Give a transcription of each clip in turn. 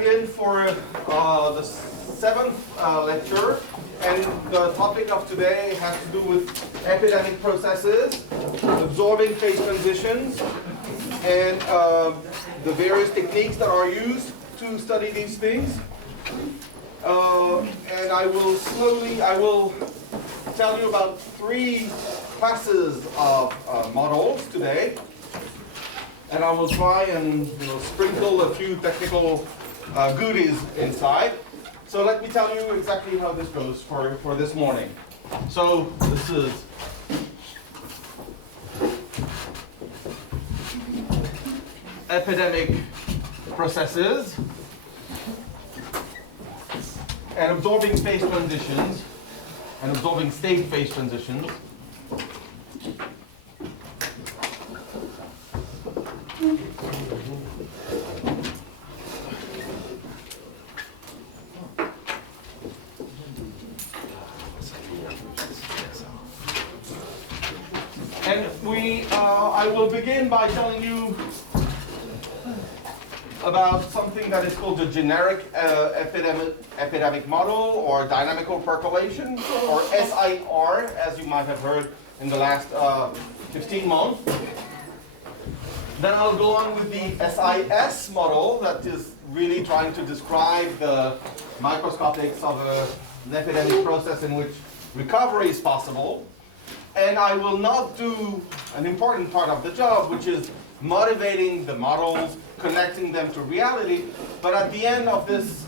back in for the seventh lecture, and the topic of today has to do with epidemic processes, absorbing phase transitions, and the various techniques that are used to study these things. And I will tell you about three classes of models today. And I will try and sprinkle a few technical goodies inside. So let me tell you exactly how this goes for this morning. So this is epidemic processes and absorbing phase transitions and absorbing state phase transitions. And I will begin by telling you about something that is called the generic epidemic model, or dynamical percolation, or SIR, as you might have heard in the last 15 months. Then I'll go on with the SIS model, that is really trying to describe the microscopics of an epidemic process in which recovery is possible. And I will not do an important part of the job, which is motivating the models, connecting them to reality. But at the end of this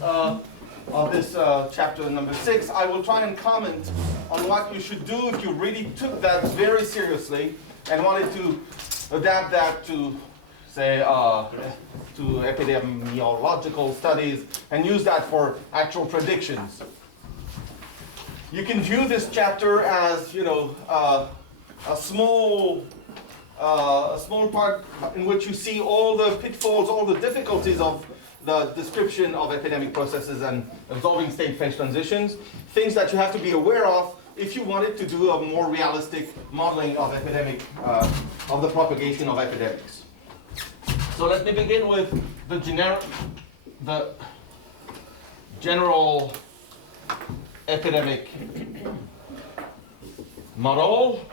chapter number 6, I will try and comment on what you should do if you really took that very seriously and wanted to adapt that to, say, to epidemiological studies and use that for actual predictions. You can view this chapter as, a small part in which you see all the pitfalls, all the difficulties of the description of epidemic processes and absorbing state phase transitions, things that you have to be aware of if you wanted to do a more realistic modeling of of the propagation of epidemics. So let me begin with the general epidemic model.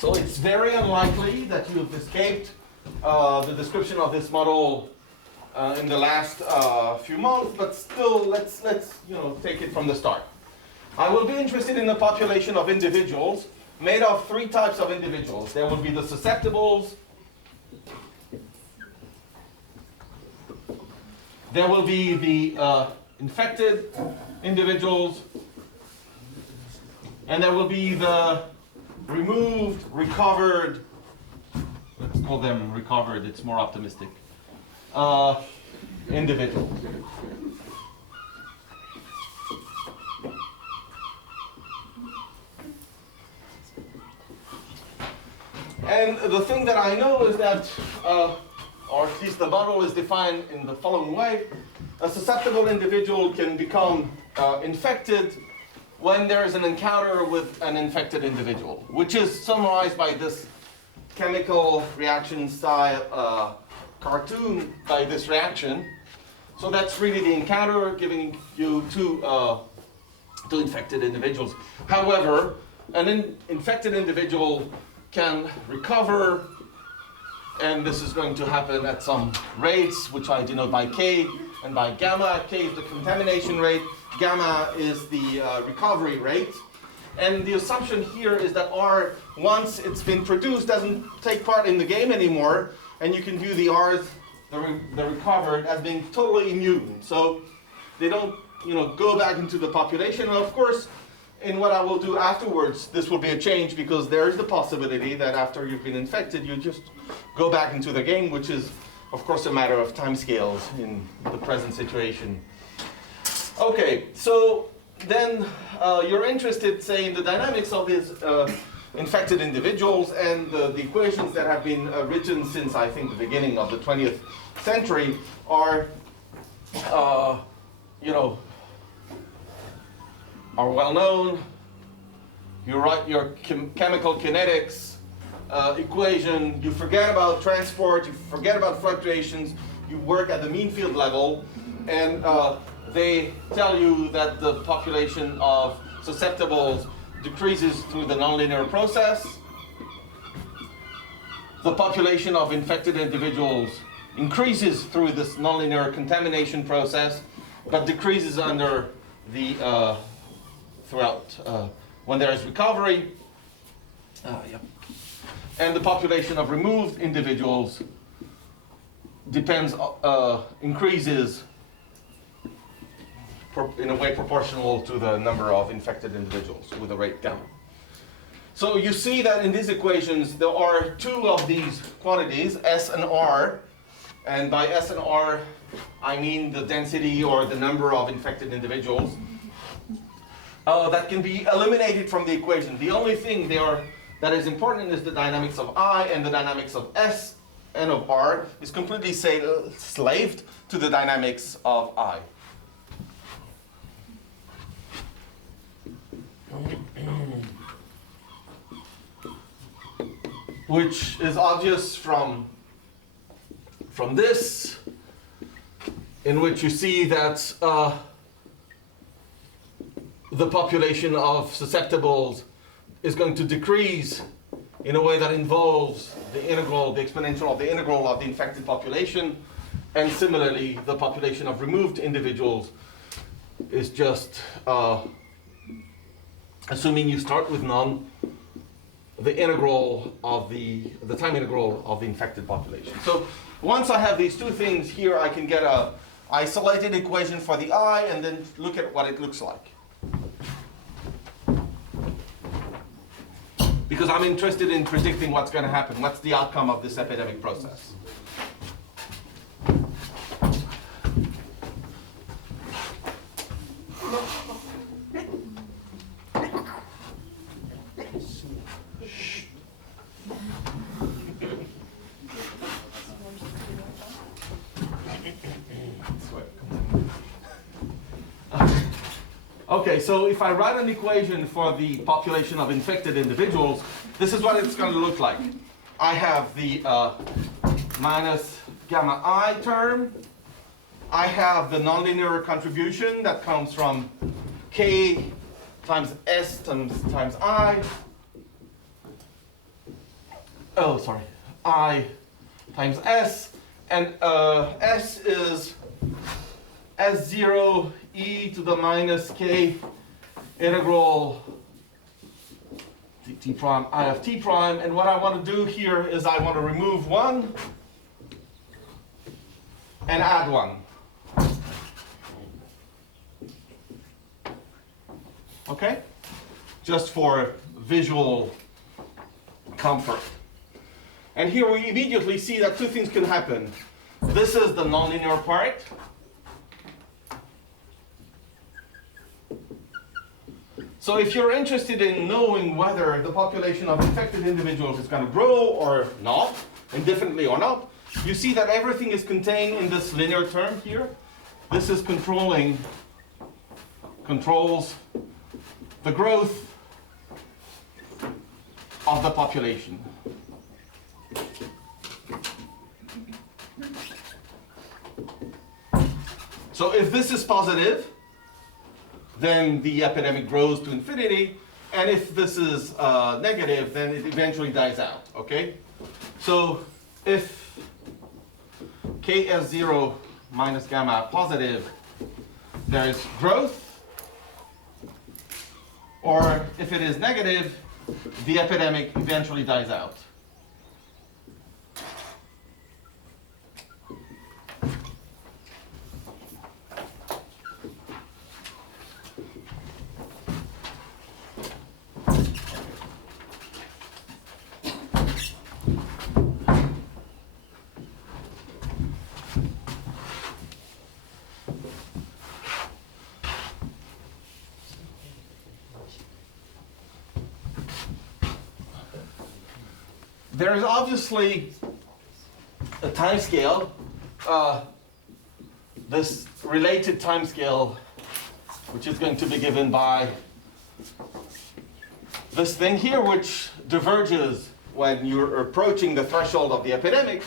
So it's very unlikely that you've escaped the description of this model in the last few months, but still let's take it from the start. I will be interested in a population of individuals made of three types of individuals. There will be the susceptibles, there will be the infected individuals, and there will be the removed, recovered, let's call them recovered, it's more optimistic, individuals. And the thing that I know is that, or at least the model is defined in the following way: a susceptible individual can become infected when there is an encounter with an infected individual, which is summarized by this chemical reaction style cartoon by this reaction. So that's really the encounter, giving you two infected individuals. However, an infected individual can recover, and this is going to happen at some rates, which I denote by K and by gamma. K is the contamination rate, gamma is the recovery rate. And the assumption here is that R, once it's been produced, doesn't take part in the game anymore, and you can view the R's, the recovered, as being totally immune. So they don't go back into the population. And of course, in what I will do afterwards, this will be a change, because there is the possibility that after you've been infected, you just go back into the game, which is, of course, a matter of time scales in the present situation. Okay, so then you're interested, say, in the dynamics of these infected individuals, and the equations that have been written since, I think, the beginning of the 20th century are, are well known. You write your chemical kinetics equation, you forget about transport, you forget about fluctuations, you work at the mean field level, and they tell you that the population of susceptibles decreases through the nonlinear process. The population of infected individuals increases through this nonlinear contamination process, but decreases under the throughout when there is recovery. And the population of removed individuals increases in a way proportional to the number of infected individuals with a rate gamma. So you see that in these equations there are two of these quantities, S and R, and by S and R I mean the density or the number of infected individuals that can be eliminated from the equation. The only thing that is important is the dynamics of I, and the dynamics of S and of R is completely slaved to the dynamics of I. Which is obvious from this, in which you see that the population of susceptibles is going to decrease in a way that involves the exponential of the integral of the infected population, and similarly the population of removed individuals is just assuming you start with none, the integral of the time integral of the infected population. So once I have these two things here, I can get a isolated equation for the I and then look at what it looks like. Because I'm interested in predicting what's going to happen. What's the outcome of this epidemic process? Okay, so if I write an equation for the population of infected individuals, this is what it's going to look like. I have the minus gamma I term. I have the nonlinear contribution that comes from K times S times I. Oh, sorry. I times S. And S is S0 e to the minus k integral t prime I of t prime. And what I want to do here is I want to remove one and add one. Okay? Just for visual comfort. And here we immediately see that two things can happen. This is the nonlinear part. So if you're interested in knowing whether the population of infected individuals is going to grow or not, indefinitely or not, you see that everything is contained in this linear term here. This is controls the growth of the population. So if this is positive, then the epidemic grows to infinity, and if this is negative, then it eventually dies out, okay? So if Ks0 minus gamma positive, there is growth, or if it is negative, the epidemic eventually dies out. There is obviously a time scale, this related time scale, which is going to be given by this thing here, which diverges when you're approaching the threshold of the epidemic.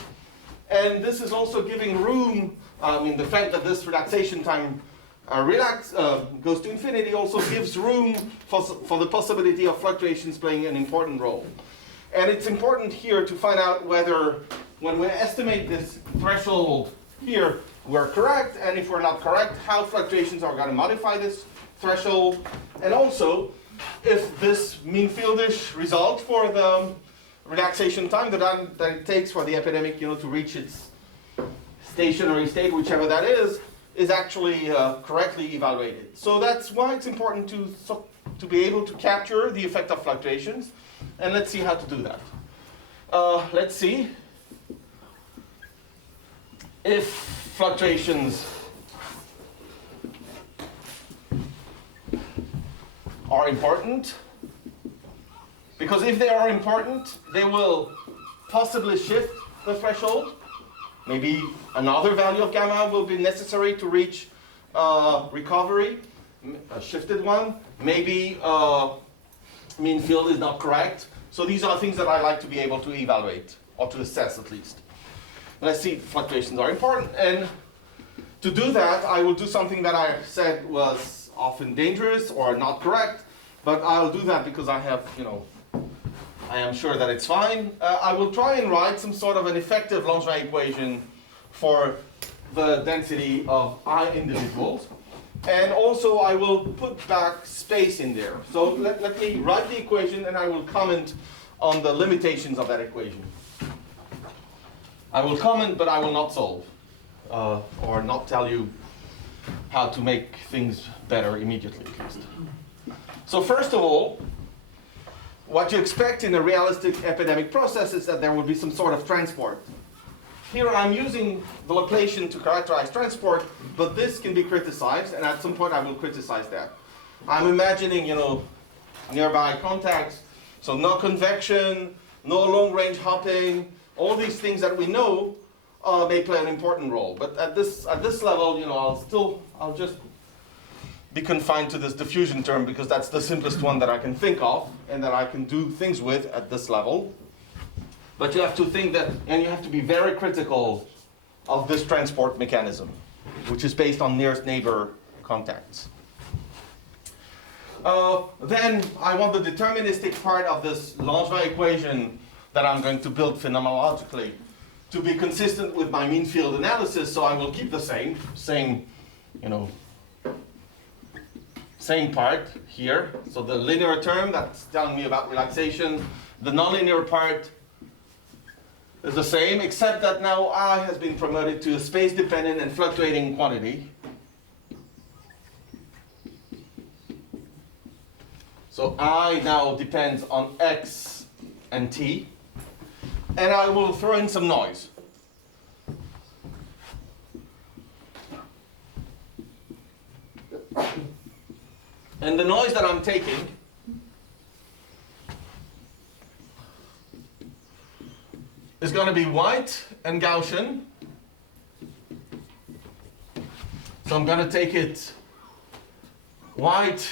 And this is also giving room, the fact that this relaxation time goes to infinity also gives room for the possibility of fluctuations playing an important role. And it's important here to find out whether, when we estimate this threshold here, we're correct, and if we're not correct, how fluctuations are going to modify this threshold, and also if this mean fieldish result for the relaxation time that it takes for the epidemic, to reach its stationary state, whichever that is actually correctly evaluated. So that's why it's important to be able to capture the effect of fluctuations, and let's see how to do that. Let's see if fluctuations are important, because if they are important, they will possibly shift the threshold. Maybe another value of gamma will be necessary to reach recovery, a shifted one. Maybe mean field is not correct. So these are things that I like to be able to evaluate, or to assess at least. Let's see if fluctuations are important. And to do that, I will do something that I said was often dangerous or not correct, but I'll do that because I have, I am sure that it's fine. I will try and write some sort of an effective Langevin equation for the density of I individuals. And also I will put back space in there. So let me write the equation and I will comment on the limitations of that equation. I will comment, but I will not solve, or not tell you how to make things better immediately, at least. So first of all, what you expect in a realistic epidemic process is that there will be some sort of transport. Here I'm using the Laplacian to characterize transport, but this can be criticized, and at some point I will criticize that. I'm imagining, nearby contacts, so no convection, no long-range hopping, all these things that we know may play an important role. But at this level, I'll just be confined to this diffusion term because that's the simplest one that I can think of and that I can do things with at this level. But you have to think that, and you have to be very critical of this transport mechanism, which is based on nearest neighbor contacts. Then I want the deterministic part of this Langevin equation that I'm going to build phenomenologically to be consistent with my mean field analysis, so I will keep the same part here. So the linear term that's telling me about relaxation, the nonlinear part is the same, except that now I has been promoted to a space-dependent and fluctuating quantity. So I now depends on x and t, and I will throw in some noise. And the noise that I'm taking is going to be white and Gaussian. So I'm going to take it white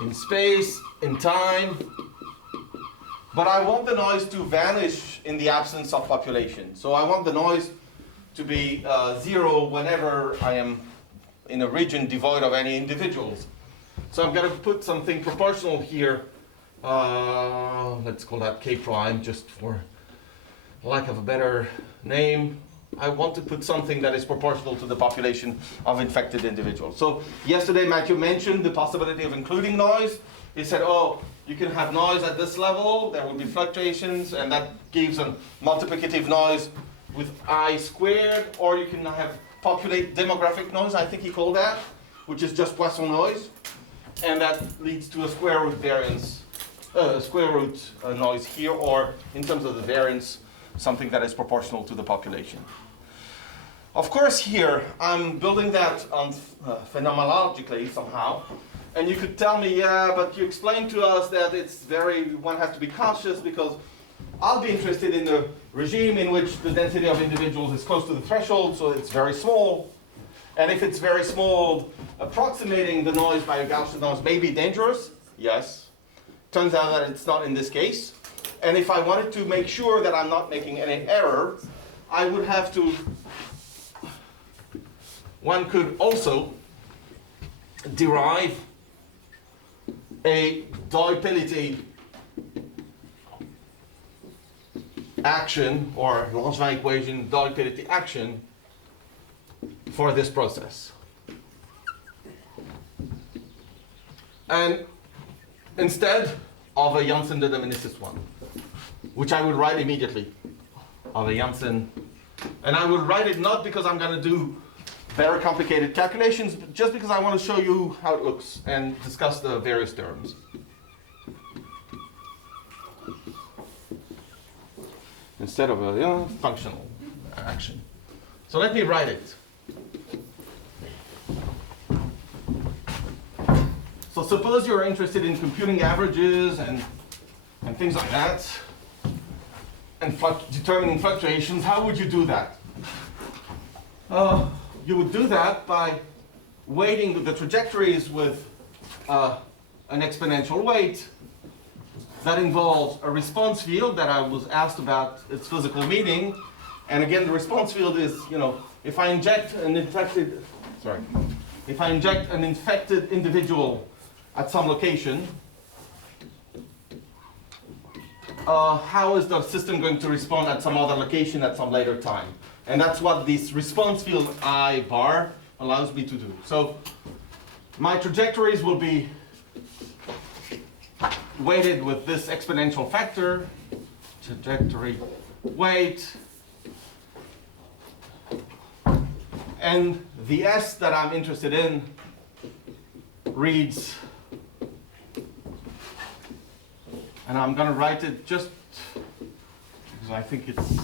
in space, in time, but I want the noise to vanish in the absence of population. So I want the noise to be 0 whenever I am in a region devoid of any individuals. So I'm going to put something proportional here. Let's call that K prime, just for lack of a better name. I want to put something that is proportional to the population of infected individuals. So yesterday Matthew mentioned the possibility of including noise. He said, oh, you can have noise at this level, there will be fluctuations, and that gives a multiplicative noise with I squared, or you can have populate demographic noise, I think he called that, which is just Poisson noise, and that leads to a square root variance, noise here, or in terms of the variance, something that is proportional to the population. Of course, here I'm building that on phenomenologically somehow, and you could tell me, yeah, but you explained to us that one has to be cautious because I'll be interested in the regime in which the density of individuals is close to the threshold, so it's very small. And if it's very small, approximating the noise by a Gaussian noise may be dangerous, yes. turns out that it's not in this case. And if I wanted to make sure that I'm not making any error, I would have to, one could also derive a dopility action, or Langevin equation dopility action for this process. And instead of a Janssen deterministic one, which I would write immediately, of a Janssen, and I will write it not because I'm going to do very complicated calculations, but just because I want to show you how it looks and discuss the various terms. Instead of a functional action. So let me write it. So suppose you're interested in computing averages and things like that, and determining fluctuations. How would you do that? You would do that by weighting the trajectories with an exponential weight. That involves a response field that I was asked about its physical meaning. And again, the response field is, if I inject an infected individual at some location, how is the system going to respond at some other location at some later time? And that's what this response field I bar allows me to do. So my trajectories will be weighted with this exponential factor, trajectory weight, and the S that I'm interested in reads, and I'm going to write it just because I think it's,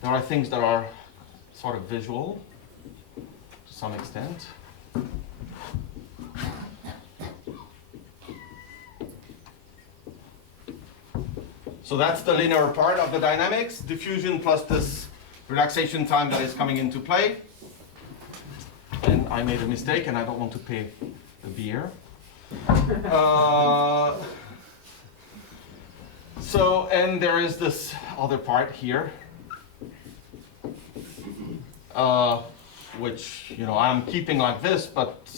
there are things that are sort of visual to some extent. So that's the linear part of the dynamics, diffusion plus this relaxation time that is coming into play. And I made a mistake and I don't want to pay the beer. And there is this other part here, which I'm keeping like this, but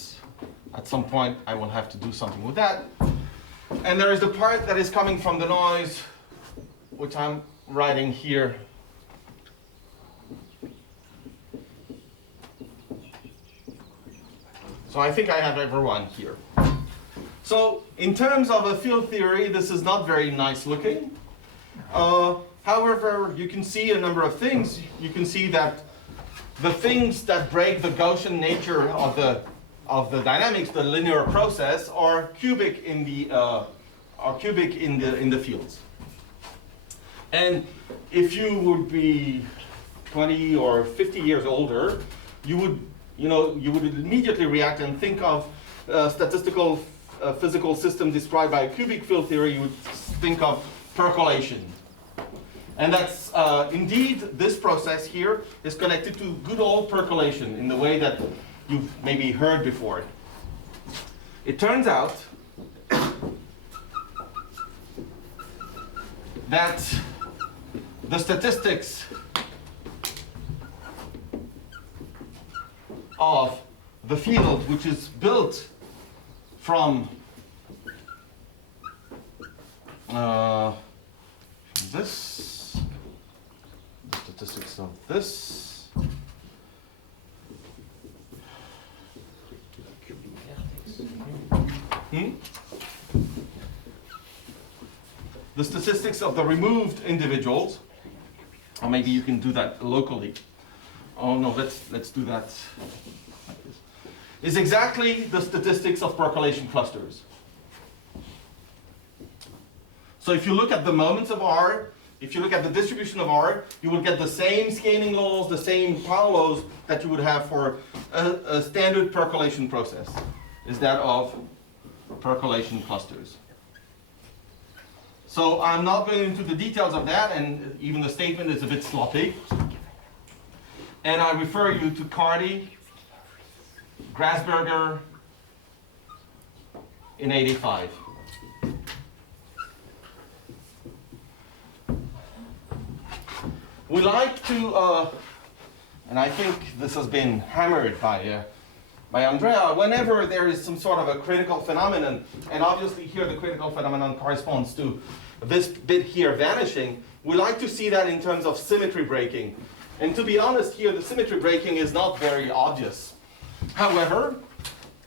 at some point I will have to do something with that. And there is the part that is coming from the noise, which I'm writing here. So I think I have everyone here. So in terms of a field theory, this is not very nice looking. However, you can see a number of things. You can see that the things that break the Gaussian nature of the dynamics, the linear process, are cubic in the fields. And if you would be 20 or 50 years older, you would immediately react and think of statistical physical system described by a cubic field theory. You would think of percolation. And that's indeed, this process here is connected to good old percolation in the way that you've maybe heard before. It turns out that the statistics of the field, which is built from this, the statistics of this, the statistics of the removed individuals, or maybe you can do that locally. Oh no, let's do that like this. Is exactly the statistics of percolation clusters. So if you look at the moments of R, if you look at the distribution of R, you will get the same scaling laws, the same power laws that you would have for a standard percolation process. Is that of percolation clusters. So I'm not going into the details of that, and even the statement is a bit sloppy. And I refer you to Carty, Grasberger in '85. we like to, and I think this has been hammered by Andrea, whenever there is some sort of a critical phenomenon, and obviously here the critical phenomenon corresponds to this bit here vanishing, we like to see that in terms of symmetry breaking. And to be honest here, the symmetry breaking is not very obvious. However,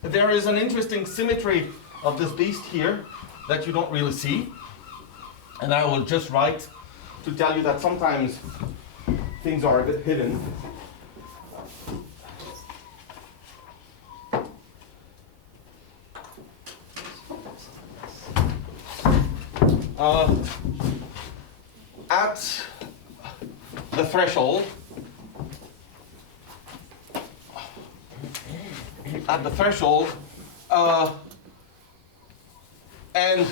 there is an interesting symmetry of this beast here that you don't really see. And I will just write to tell you that sometimes things are a bit hidden. At the threshold, and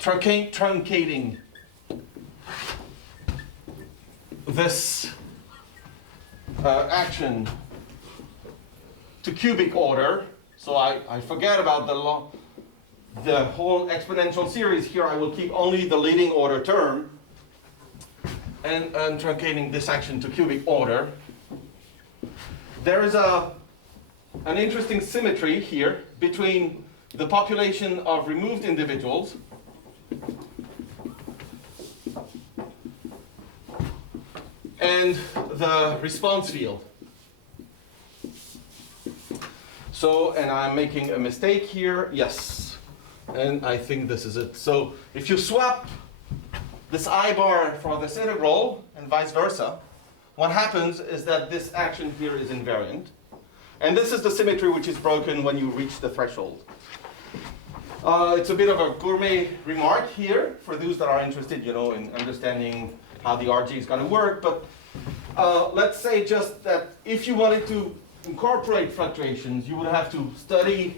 truncating this action to cubic order, so I forget about the whole exponential series here. I will keep only the leading order term and truncating this action to cubic order. There is an interesting symmetry here between the population of removed individuals and the response field. So, and I'm making a mistake here, yes, and I think this is it. So if you swap this I bar for this integral and vice versa, what happens is that this action here is invariant. And this is the symmetry which is broken when you reach the threshold. It's a bit of a gourmet remark here for those that are interested, in understanding how the RG is going to work. But let's say just that if you wanted to incorporate fluctuations, you would have to study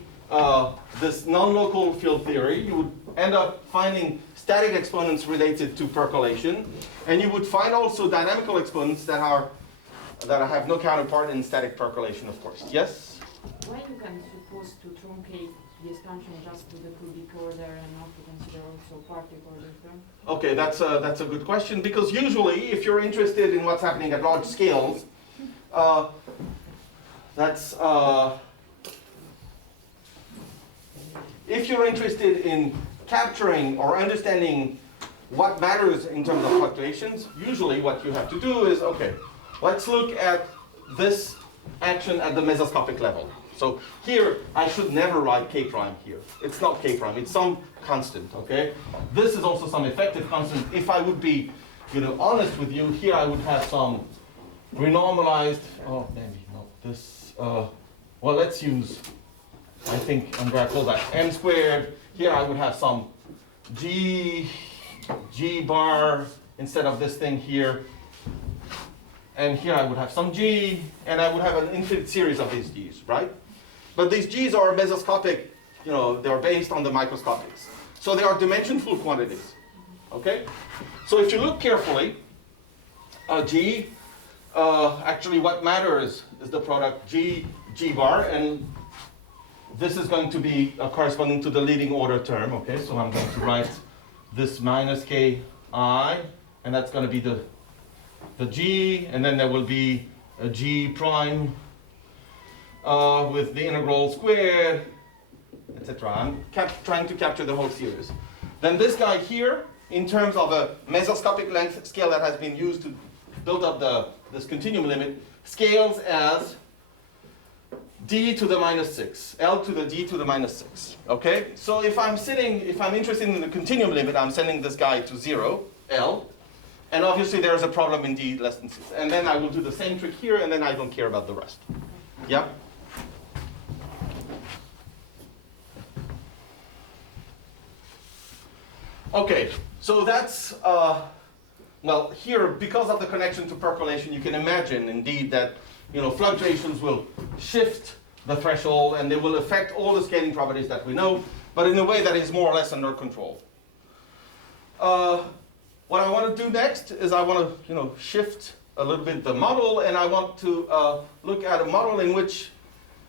this non-local field theory. You would end up finding static exponents related to percolation, and you would find also dynamical exponents that have no counterpart in static percolation, of course. Yes? Why you can suppose to truncate the expansion just to the cubic order and not to consider also particle order term? Okay, that's a good question, because usually if you're interested in what's happening at large scales, if you're interested in capturing or understanding what matters in terms of fluctuations, usually what you have to do is, okay, let's look at this action at the mesoscopic level. So here, I should never write k prime here. It's not k prime, it's some constant, okay? This is also some effective constant. If I would be, honest with you, here I would have some renormalized, well, let's use, I think Andrea called that m squared. Here I would have some g bar instead of this thing here. And here I would have some g, and I would have an infinite series of these g's, right? But these g's are mesoscopic, they're based on the microscopics. So they are dimensionful quantities, okay? So if you look carefully, g, actually what matters is the product g bar, and this is going to be corresponding to the leading order term, okay? So I'm going to write this minus ki, and that's going to be the g, and then there will be a g prime with the integral squared, etc. I'm trying to capture the whole series. Then this guy here, in terms of a mesoscopic length scale that has been used to build up this continuum limit, scales as d to the minus 6, L to the d to the minus 6, okay? So if I'm interested in the continuum limit, I'm sending this guy to 0, L, and obviously there's a problem in d less than 6. And then I will do the same trick here, and then I don't care about the rest. Yeah? Okay, so that's, well, here, because of the connection to percolation, you can imagine, indeed, that fluctuations will shift the threshold, and they will affect all the scaling properties that we know, but in a way that is more or less under control. What I want to do next is I want to, shift a little bit the model, and I want to look at a model in which,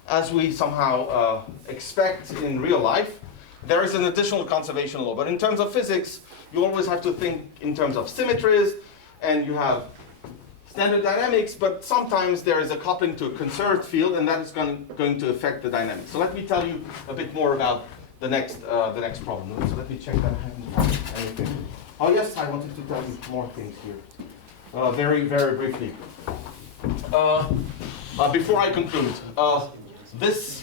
as we somehow expect in real life, there is an additional conservation law. But in terms of physics, you always have to think in terms of symmetries, and you have standard dynamics, but sometimes there is a coupling to a conserved field, and that is going to affect the dynamics. So let me tell you a bit more about the next problem. So let me check that I haven't found anything. Oh yes, I wanted to tell you more things here. Very, very briefly. Before I conclude, this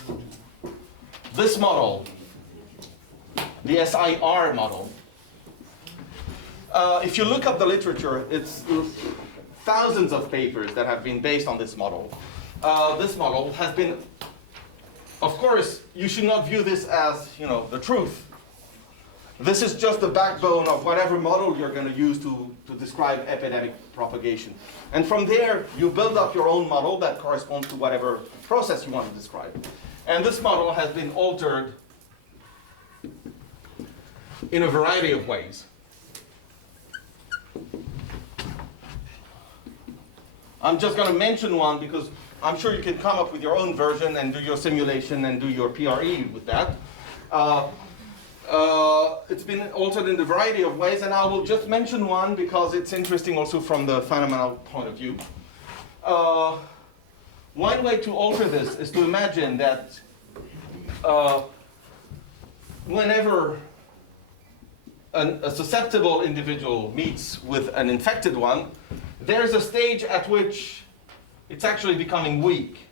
model, the SIR model, if you look up the literature, it's thousands of papers that have been based on this model. This model has been, of course, you should not view this as, the truth. This is just the backbone of whatever model you're going to use to describe epidemic propagation. And from there, you build up your own model that corresponds to whatever process you want to describe. And this model has been altered in a variety of ways. I'm just going to mention one because I'm sure you can come up with your own version and do your simulation and do your PRE with that. It's been altered in a variety of ways, and I will just mention one because it's interesting also from the phenomenal point of view. One way to alter this is to imagine that whenever a susceptible individual meets with an infected one, there's a stage at which it's actually becoming weak.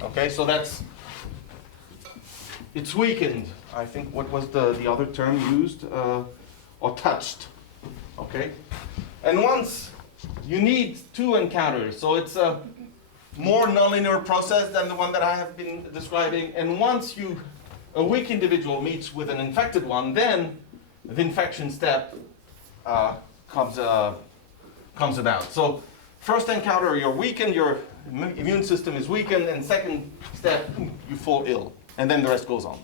Okay, so it's weakened. I think, what was the other term used? Or touched. Okay? And once you need two encounters, so it's a more nonlinear process than the one that I have been describing, and once a weak individual meets with an infected one, then the infection step comes about. So first encounter, you're weakened, your immune system is weakened, and second step, you fall ill, and then the rest goes on.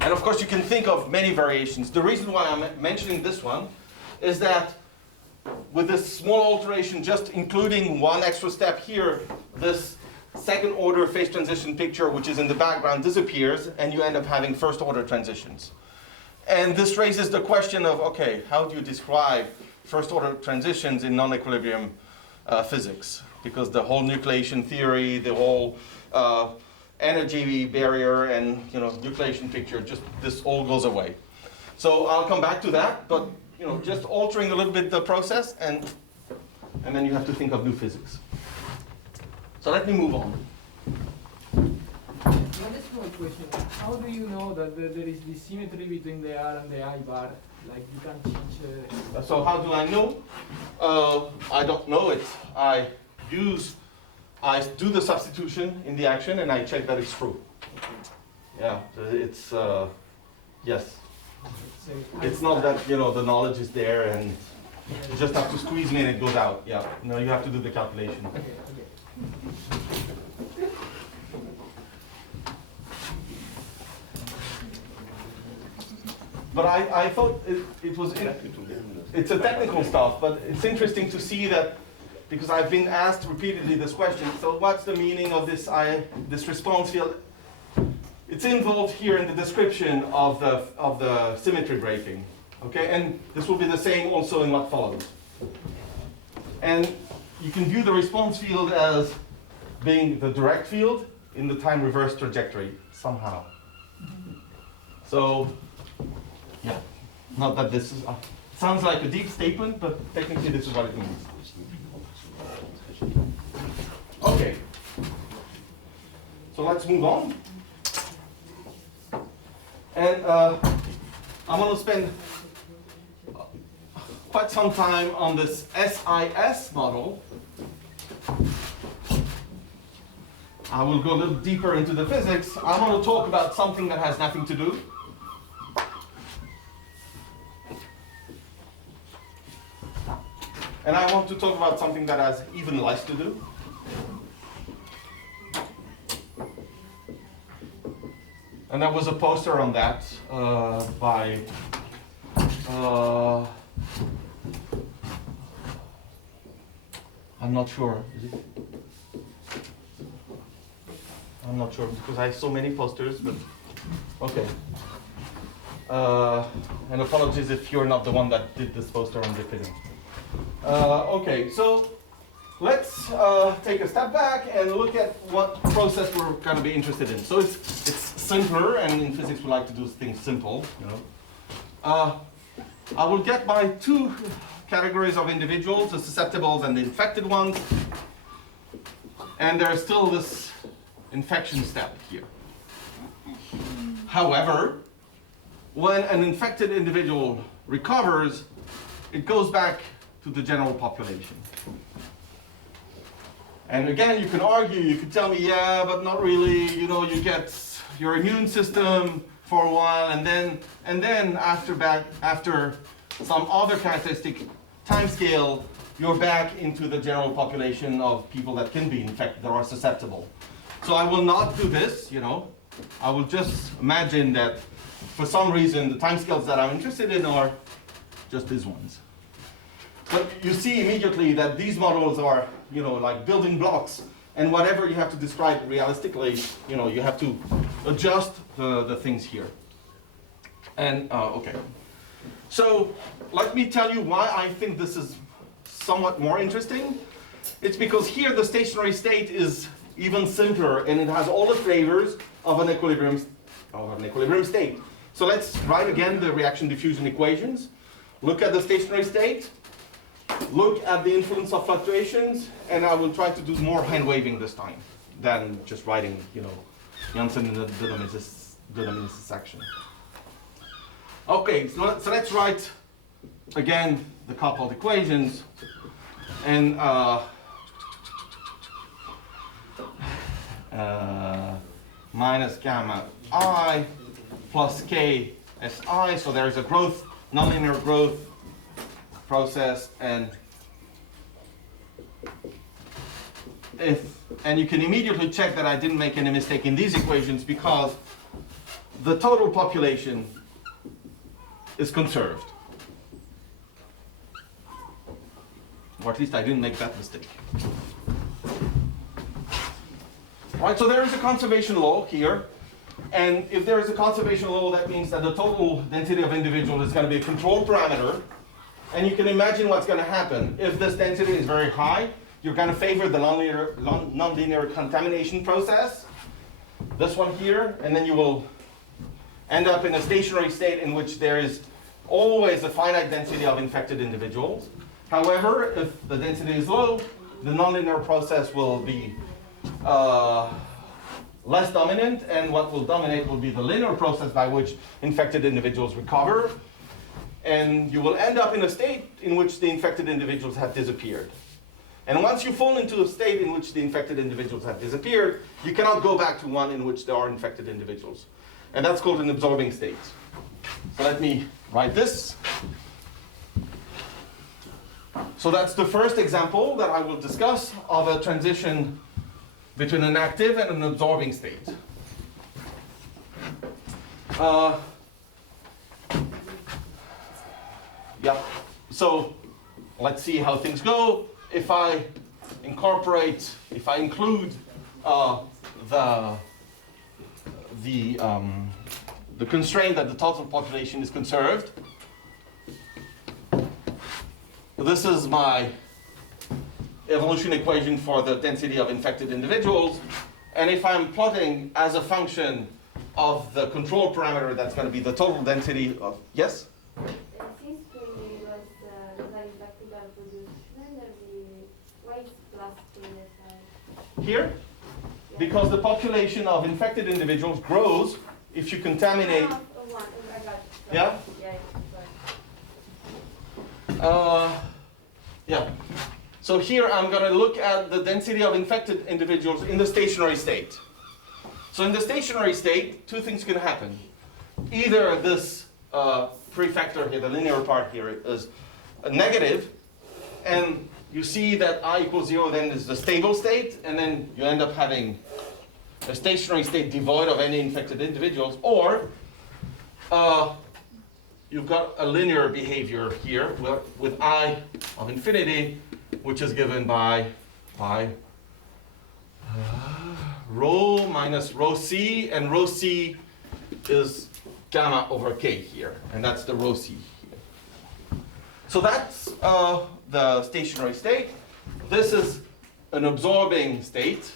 And of course, you can think of many variations. The reason why I'm mentioning this one is that with this small alteration, just including one extra step here, this second order phase transition picture, which is in the background, disappears, and you end up having first order transitions. And this raises the question of, okay, how do you describe first order transitions in non-equilibrium physics? Because the whole nucleation theory, the whole energy barrier and nucleation picture, just this all goes away. So I'll come back to that, but just altering a little bit the process, and then you have to think of new physics. So let me move on. One small question. How do you know that there is this symmetry between the R and the I bar? Like you can change. So how do I know? I don't know it. I do the substitution in the action, and I check that it's true. Yeah, it's yes. It's not that the knowledge is there and you just have to squeeze me and it goes out. Yeah, no, you have to do the calculation. Okay. But I thought it was it's a technical stuff, but it's interesting to see that, because I've been asked repeatedly this question. So what's the meaning of this response field? It's involved here in the description of the symmetry breaking. Okay, and this will be the same also in what follows. And you can view the response field as being the direct field in the time reverse trajectory somehow. So, yeah, not that this is sounds like a deep statement, but technically this is what it means. Okay, so let's move on. And I'm going to spend quite some time on this SIS model. I will go a little deeper into the physics. I want to talk about something that has nothing to do. And I want to talk about something that has even less to do. And there was a poster on that by I'm not sure. Is it? I'm not sure because I have so many posters, but okay. And apologies if you're not the one that did this poster on the film. Okay, so let's take a step back and look at what process we're going to be interested in. So it's simpler, and in physics we like to do things simple. You know, I will get my two categories of individuals: the susceptibles and the infected ones. And there's still this infection step here. However, when an infected individual recovers, it goes back to the general population. And again, you can argue, you can tell me, yeah, but not really, you know, you get your immune system for a while, and then after some other characteristic time scale, you're back into the general population of people that can be infected, that are susceptible. So I will not do this, you know. I will just imagine that for some reason the timescales that I'm interested in are just these ones. But you see immediately that these models are, you know, like building blocks, and whatever you have to describe realistically, you know, you have to adjust the things here. And okay. So let me tell you why I think this is somewhat more interesting. It's because here the stationary state is even simpler, and it has all the flavors of an equilibrium state. So let's write again the reaction diffusion equations. Look at the stationary state. Look at the influence of fluctuations, and I will try to do more hand waving this time than just writing, you know, Janssen in the deterministic section. Okay, so let's write again the coupled equations, and minus gamma I plus k si. So there is a growth, nonlinear growth process, and you can immediately check that I didn't make any mistake in these equations, because the total population is conserved. Or at least I didn't make that mistake. Right, so there is a conservation law here. And if there is a conservation law, that means that the total density of individual is going to be a control parameter. And you can imagine what's going to happen. If this density is very high, you're going to favor the nonlinear contamination process, this one here, and then you will end up in a stationary state in which there is always a finite density of infected individuals. However, if the density is low, the nonlinear process will be less dominant, and what will dominate will be the linear process by which infected individuals recover. And you will end up in a state in which the infected individuals have disappeared. And once you fall into a state in which the infected individuals have disappeared, you cannot go back to one in which there are infected individuals. And that's called an absorbing state. So let me write this. So that's the first example that I will discuss of a transition between an active and an absorbing state. Yeah, so let's see how things go. If I include the constraint that the total population is conserved, this is my evolution equation for the density of infected individuals. And if I'm plotting as a function of the control parameter, that's going to be the total density of, yes? Here? Yeah. Because the population of infected individuals grows if you contaminate. Yeah? Yeah. So here I'm going to look at the density of infected individuals in the stationary state. So in the stationary state, two things can happen. Either this prefactor here, the linear part here, is a negative, and you see that I equals 0 then is the stable state, and then you end up having a stationary state devoid of any infected individuals, or you've got a linear behavior here with I of infinity, which is given by rho minus rho c, and rho c is gamma over k here, and that's the rho c here. So that's the stationary state. This is an absorbing state.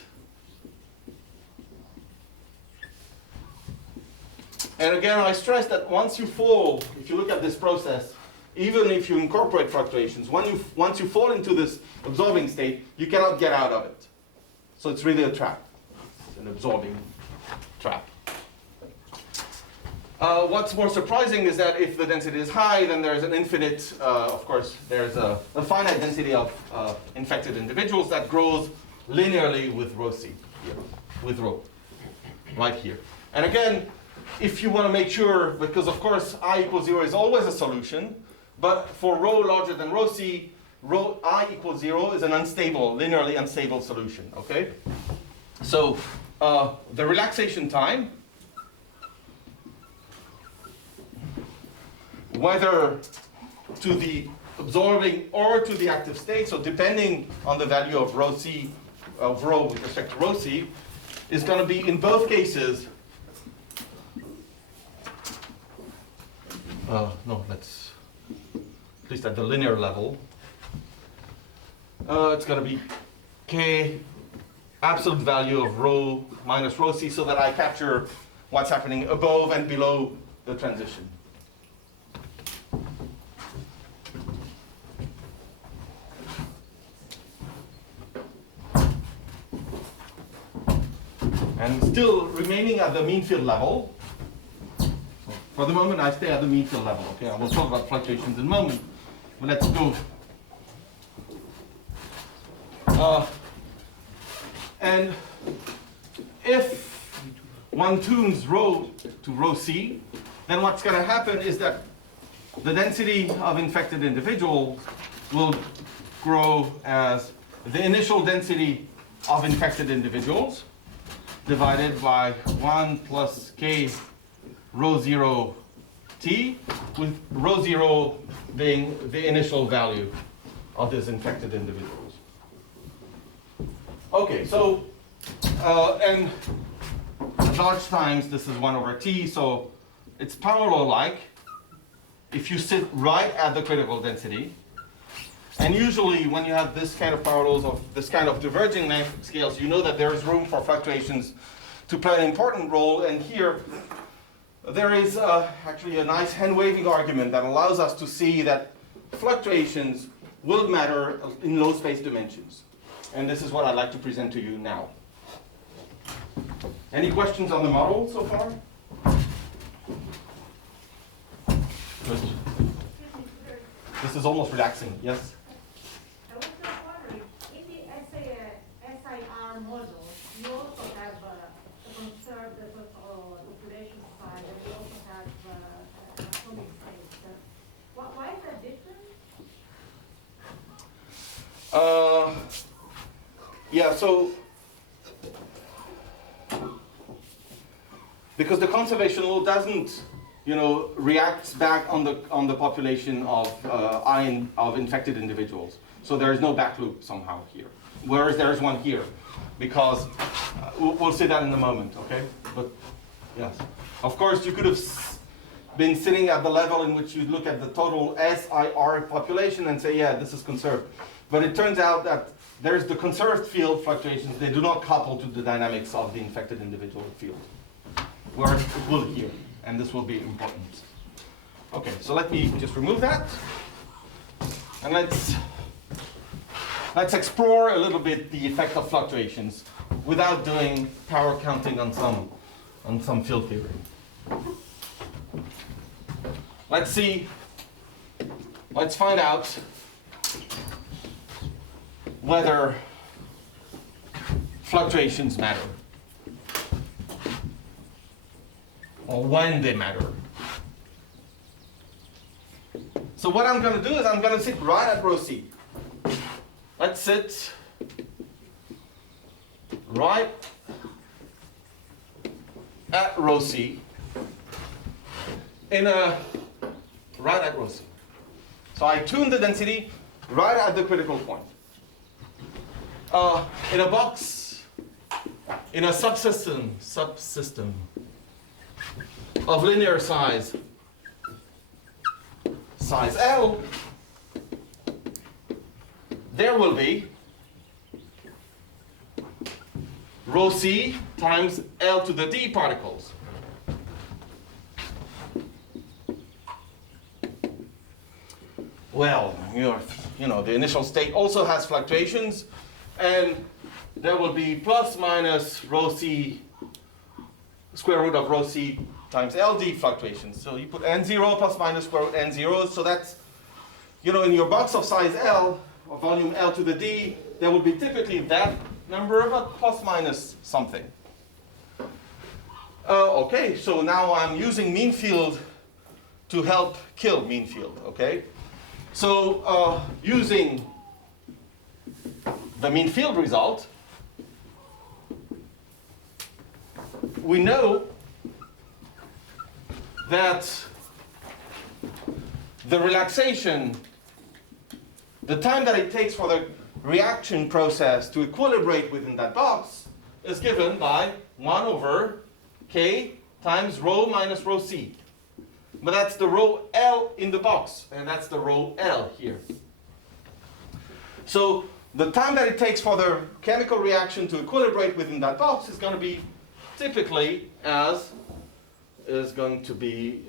And again, I stress that once you fall, if you look at this process, even if you incorporate fluctuations, once you fall into this absorbing state, you cannot get out of it. So it's really a trap. It's an absorbing trap. What's more surprising is that if the density is high, then there's an infinite, of course, there's a finite density of infected individuals that grows linearly with rho c, here, with rho, right here. And again, if you want to make sure, because of course I equals 0 is always a solution, but for rho larger than rho c, rho I equals 0 is an unstable, linearly unstable solution, okay? So the relaxation time, whether to the absorbing or to the active state, so depending on the value of rho c, of rho with respect to rho c, is going to be in both cases. No, let's, at least at the linear level, it's going to be k absolute value of rho minus rho c, so that I capture what's happening above and below the transition. And still remaining at the mean field level. For the moment, I stay at the mean field level. Okay, I will talk about fluctuations in a moment, but let's go. And if one tunes rho to rho c, then what's going to happen is that the density of infected individuals will grow as the initial density of infected individuals divided by 1 plus k rho 0 t, with rho 0 being the initial value of these infected individuals. Okay, so, and at large times this is 1 over t, so it's parallel-like if you sit right at the critical density. And usually when you have this kind of parallels of this kind of diverging length scales, you know that there is room for fluctuations to play an important role. And here, there is actually a nice hand-waving argument that allows us to see that fluctuations will matter in low space dimensions. And this is what I'd like to present to you now. Any questions on the model so far? Good. This is almost relaxing, yes? I was just wondering, in the SIR model, you also have a conserved population size, and you also have atomic states. Why is that different? Yeah, so because the conservation law doesn't, reacts back on the population of of infected individuals. So there is no back loop somehow here, whereas there is one here, because we'll see that in a moment, okay? But yes, of course you could have been sitting at the level in which you look at the total SIR population and say, yeah, this is conserved. But it turns out that there's the conserved field fluctuations, they do not couple to the dynamics of the infected individual field, whereas it will here, and this will be important. Okay, so let me just remove that, and let's explore a little bit the effect of fluctuations without doing power counting on some field theory. Let's find out whether fluctuations matter, or when they matter. So what I'm going to do is I'm going to sit right at rho c. Let's sit right at rho c right at rho c. So I tune the density right at the critical point. In a box, in a subsystem of linear size L, there will be rho c times L to the d particles. Well, you know, the initial state also has fluctuations, and there will be plus minus rho c, square root of rho c times LD fluctuations. So you put n0 plus minus square root n0, so that's, you know, in your box of size L, or volume L to the d, there will be typically that number, but plus minus something. Okay, so now I'm using mean field to help kill mean field, okay? So using the mean field result, we know that the relaxation, the time that it takes for the reaction process to equilibrate within that box is given by 1 over k times rho minus rho c. But that's the rho L in the box, and that's the rho L here. So the time that it takes for the chemical reaction to equilibrate within that box is going to be typically as is going to be,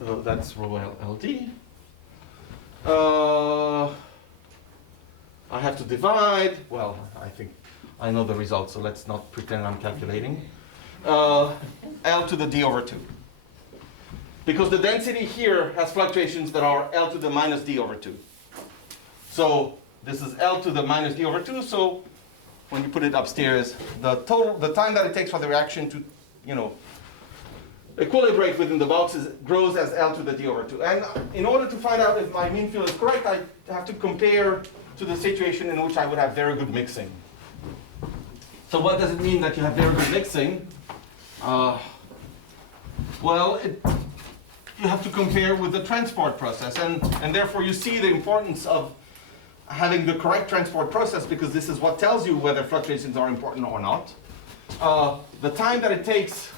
that's rho L LD. I have to divide, well, I think I know the result, so let's not pretend I'm calculating. L to the d over 2. Because the density here has fluctuations that are L to the minus d over 2. So this is L to the minus d over 2, so when you put it upstairs, the time that it takes for the reaction to, you know, equilibrate within the box grows as L to the d over 2. And in order to find out if my mean field is correct, I have to compare to the situation in which I would have very good mixing. So what does it mean that you have very good mixing? Well, you have to compare with the transport process, and therefore you see the importance of having the correct transport process, because this is what tells you whether fluctuations are important or not. The time that it takes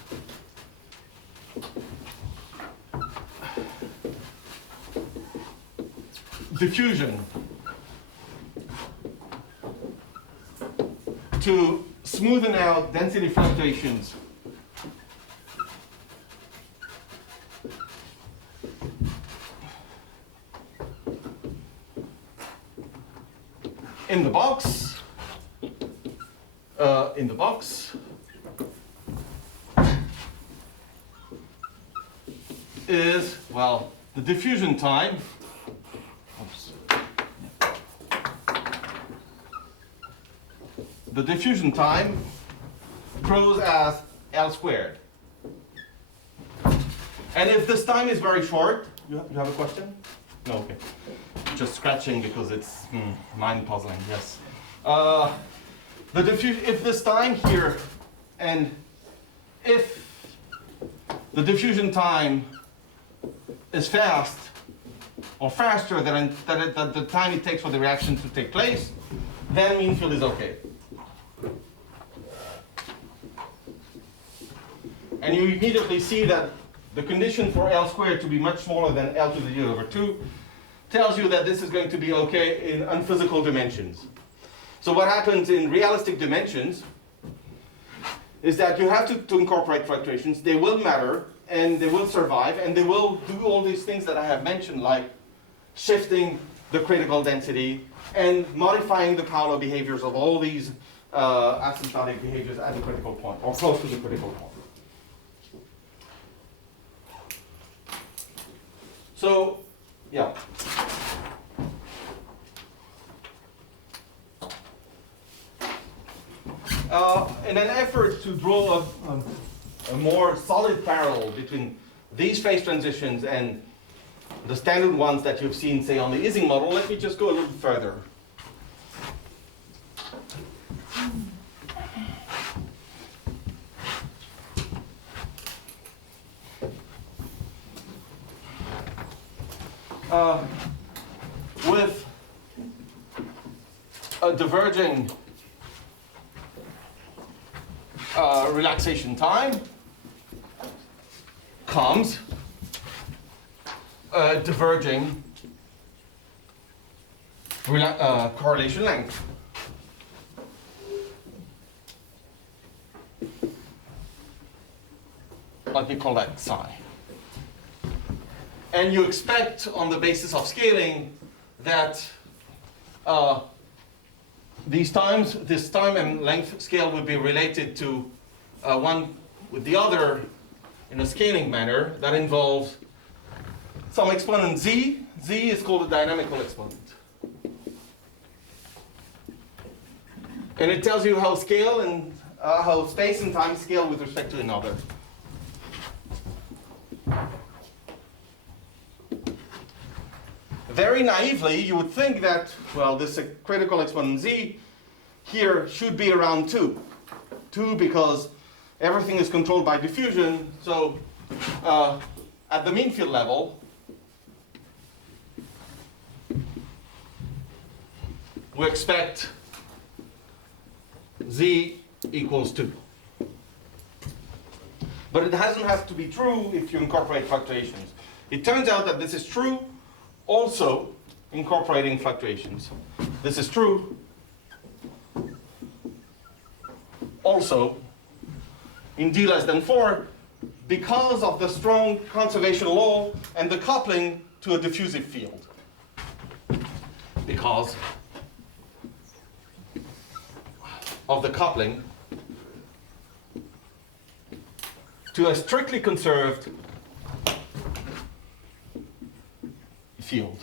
diffusion to smoothen out density fluctuations in the box, is, well, the diffusion time. Oops. The diffusion time grows as L squared. And if this time is very short, you have a question? No, okay. Just scratching because it's mind puzzling, yes. If this time here, and if the diffusion time is fast, or faster than the time it takes for the reaction to take place, then mean field is okay. And you immediately see that the condition for L squared to be much smaller than L to the d over 2 tells you that this is going to be okay in unphysical dimensions. So what happens in realistic dimensions is that you have to incorporate fluctuations. They will matter, and they will survive, and they will do all these things that I have mentioned, like shifting the critical density and modifying the Paolo behaviors of all these asymptotic behaviors at the critical point, or close to the critical point. So, yeah. In an effort to draw a more solid parallel between these phase transitions and the standard ones that you've seen, say, on the Ising model, let me just go a little further. With a diverging relaxation time comes diverging correlation length. Let me call that psi. And you expect, on the basis of scaling, that this time and length scale will be related to one with the other in a scaling manner that involves some exponent z. Z is called a dynamical exponent. And it tells you how scale and how space and time scale with respect to another. Very naively, you would think that, well, this critical exponent z here should be around 2. 2 because everything is controlled by diffusion, so at the mean field level, we expect z equals 2. But it doesn't have to be true if you incorporate fluctuations. It turns out that this is true also incorporating fluctuations. This is true also in d less than 4 because of the strong conservation law and the coupling to a diffusive field. Because of the coupling to a strictly conserved field.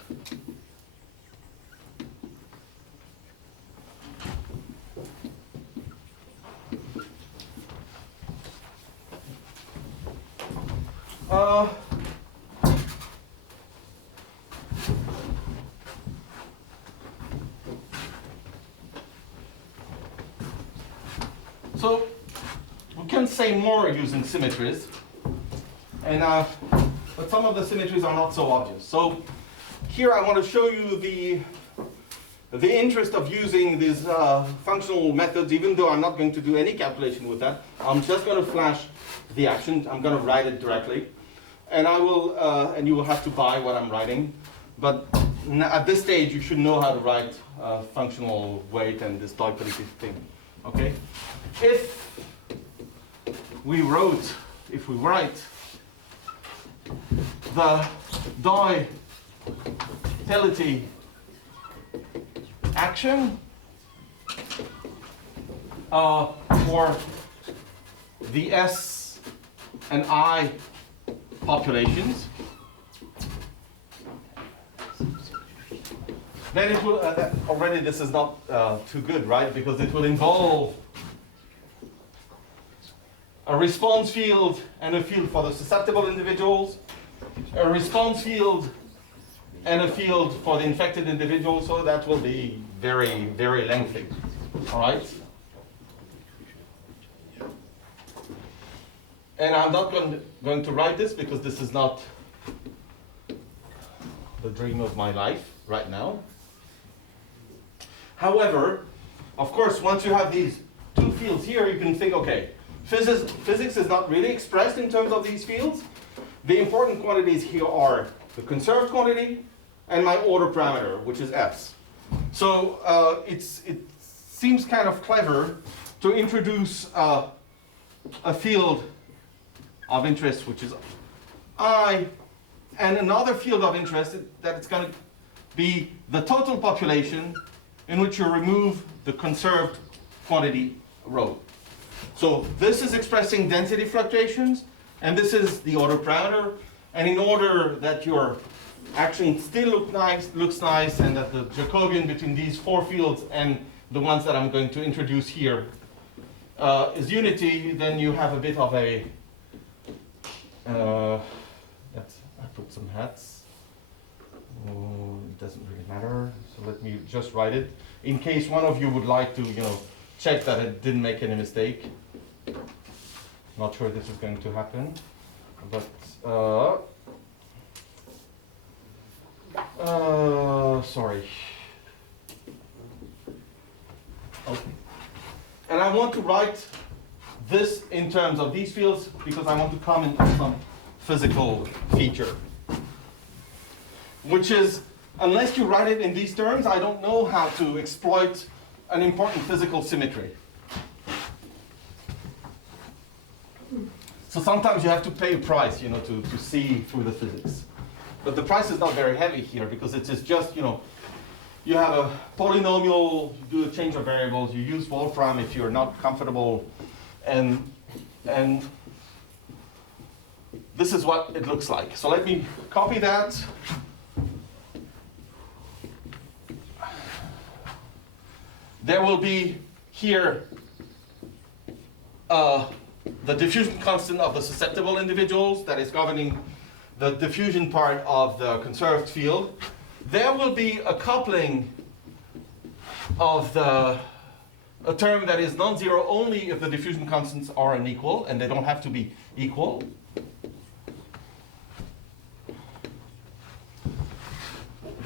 So we can say more using symmetries, and but some of the symmetries are not so obvious. So here I want to show you the interest of using these functional methods, even though I'm not going to do any calculation with that. I'm just going to flash the action. I'm going to write it directly, and I will, and you will have to buy what I'm writing. But at this stage, you should know how to write functional weight and this dipolative thing. Okay? If we write the dipolative action for the S and I populations, then it will, already this is not too good, right? Because it will involve a response field and a field for the susceptible individuals, a response field and a field for the infected individual, so that will be very, very lengthy. All right? And I'm not going to write this because this is not the dream of my life right now. However, of course, once you have these two fields here, you can think, okay, physics is not really expressed in terms of these fields. The important quantities here are the conserved quantity and my order parameter, which is S. So it seems kind of clever to introduce a field of interest, which is I, and another field of interest that it's going to be the total population in which you remove the conserved quantity rho. So this is expressing density fluctuations, and this is the order parameter. And in order that your action still looks nice, and that the Jacobian between these four fields and the ones that I'm going to introduce here is unity, then you have a bit of a, I put some hats. It doesn't really matter, so let me just write it. In case one of you would like to, check that it didn't make any mistake. Not sure this is going to happen, but sorry. Okay. And I want to write this in terms of these fields because I want to comment on some physical feature, which is unless you write it in these terms, I don't know how to exploit an important physical symmetry. So sometimes you have to pay a price, to see through the physics. But the price is not very heavy here because it is just, you have a polynomial, you do a change of variables, you use Wolfram if you're not comfortable, and this is what it looks like. So let me copy that. There will be here the diffusion constant of the susceptible individuals that is governing the diffusion part of the conserved field. There will be a coupling of a term that is non-zero only if the diffusion constants are unequal, and they don't have to be equal.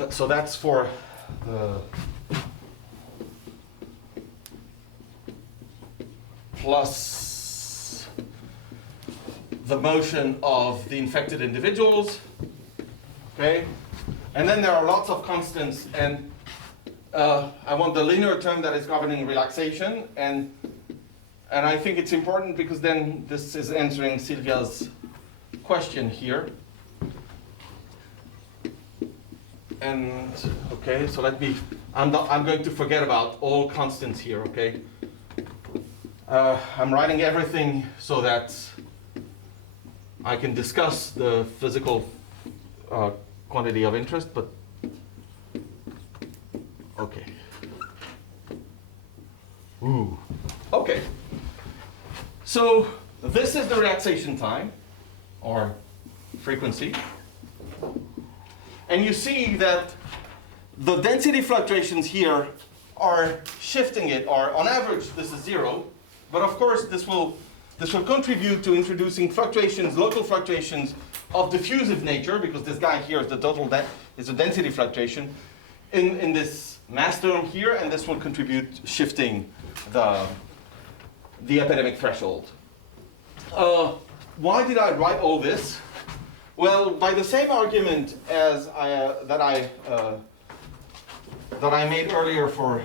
So that's for the plus the motion of the infected individuals, okay? And then there are lots of constants, and I want the linear term that is governing relaxation, and I think it's important because then this is answering Sylvia's question here. And okay, so I'm going to forget about all constants here, okay? I'm writing everything so that I can discuss the physical quantity of interest, but okay. Ooh. Okay. So this is the relaxation time, or frequency. And you see that the density fluctuations here are shifting it, or on average this is 0, but of course this will contribute to introducing fluctuations, local fluctuations of diffusive nature, because this guy here is the total is a density fluctuation in this mass term here, and this will contribute shifting the epidemic threshold. Why did I write all this? Well, by the same argument as that I made earlier for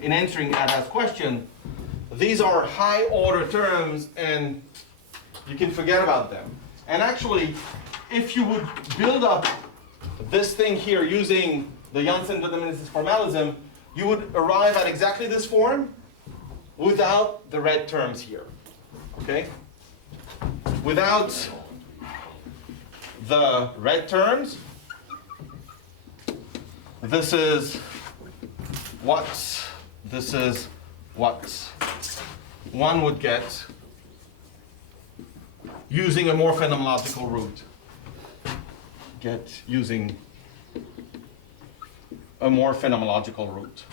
in answering Ada's question, these are high order terms and you can forget about them. And actually, if you would build up this thing here using the Janssen deterministic formalism, you would arrive at exactly this form without the red terms here. Okay? Without the red terms, this is what one would get using a more phenomenological route. Using a more phenomenological route.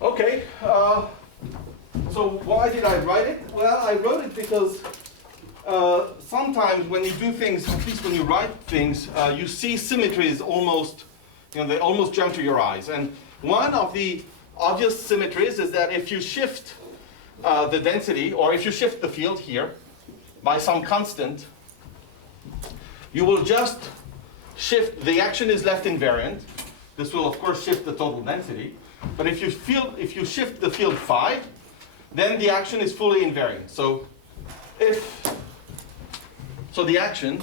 Okay, so why did I write it? Well, I wrote it because sometimes when you do things, at least when you write things, you see symmetries almost, they almost jump to your eyes. And one of the obvious symmetries is that if you shift the density, or if you shift the field here by some constant, you will just shift, the action is left invariant. This will of course shift the total density. But if you shift the field phi, then the action is fully invariant. So the action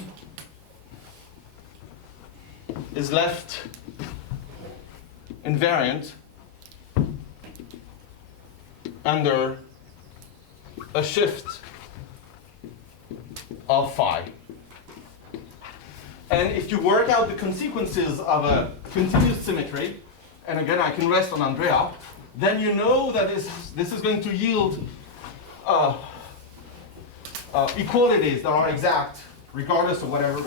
is left invariant under a shift of phi. And if you work out the consequences of a continuous symmetry, and again I can rest on Andrea, then you know that this is going to yield equalities that are exact, regardless of whatever,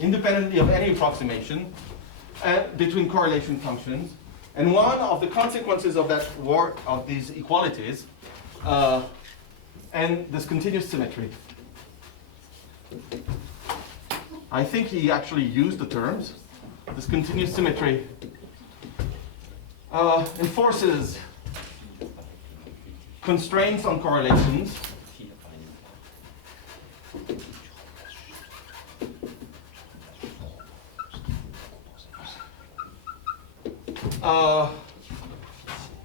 independently of any approximation between correlation functions. And one of the consequences of that of these equalities and this continuous symmetry, I think he actually used the terms. This continuous symmetry enforces constraints on correlations.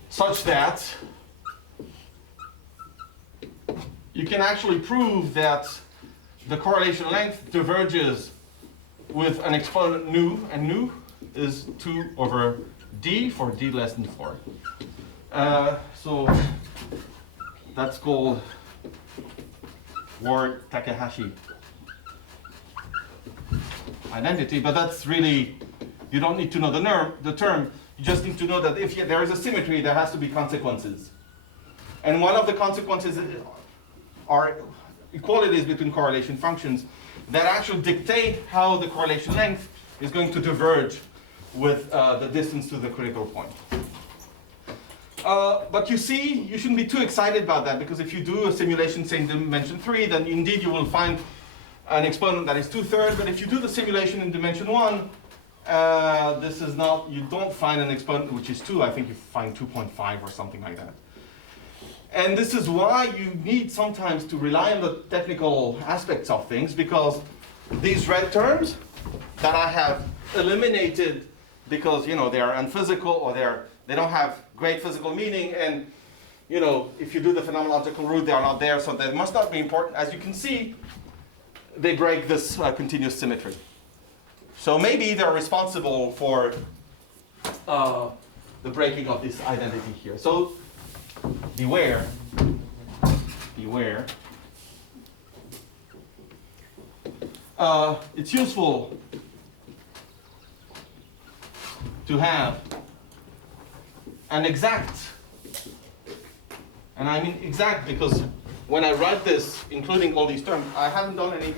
Such that you can actually prove that the correlation length diverges with an exponent nu, and nu is 2 over d for d less than 4. So that's called Ward-Takahashi identity, but that's really, you don't need to know the term, you just need to know that if there is a symmetry, there has to be consequences. And one of the consequences are equalities between correlation functions that actually dictate how the correlation length is going to diverge with the distance to the critical point. But you see, you shouldn't be too excited about that, because if you do a simulation, say in dimension 3, then indeed you will find an exponent that is 2/3, but if you do the simulation in dimension 1, this is not, you don't find an exponent which is 2, I think you find 2.5 or something like that. And this is why you need sometimes to rely on the technical aspects of things, because these red terms that I have eliminated because, you know, they are unphysical or they don't have great physical meaning, and, you know, if you do the phenomenological route, they are not there, so they must not be important. As you can see, they break this continuous symmetry. So maybe they're responsible for the breaking of this identity here. So beware. It's useful to have an exact, and I mean exact because when I write this, including all these terms, I haven't done any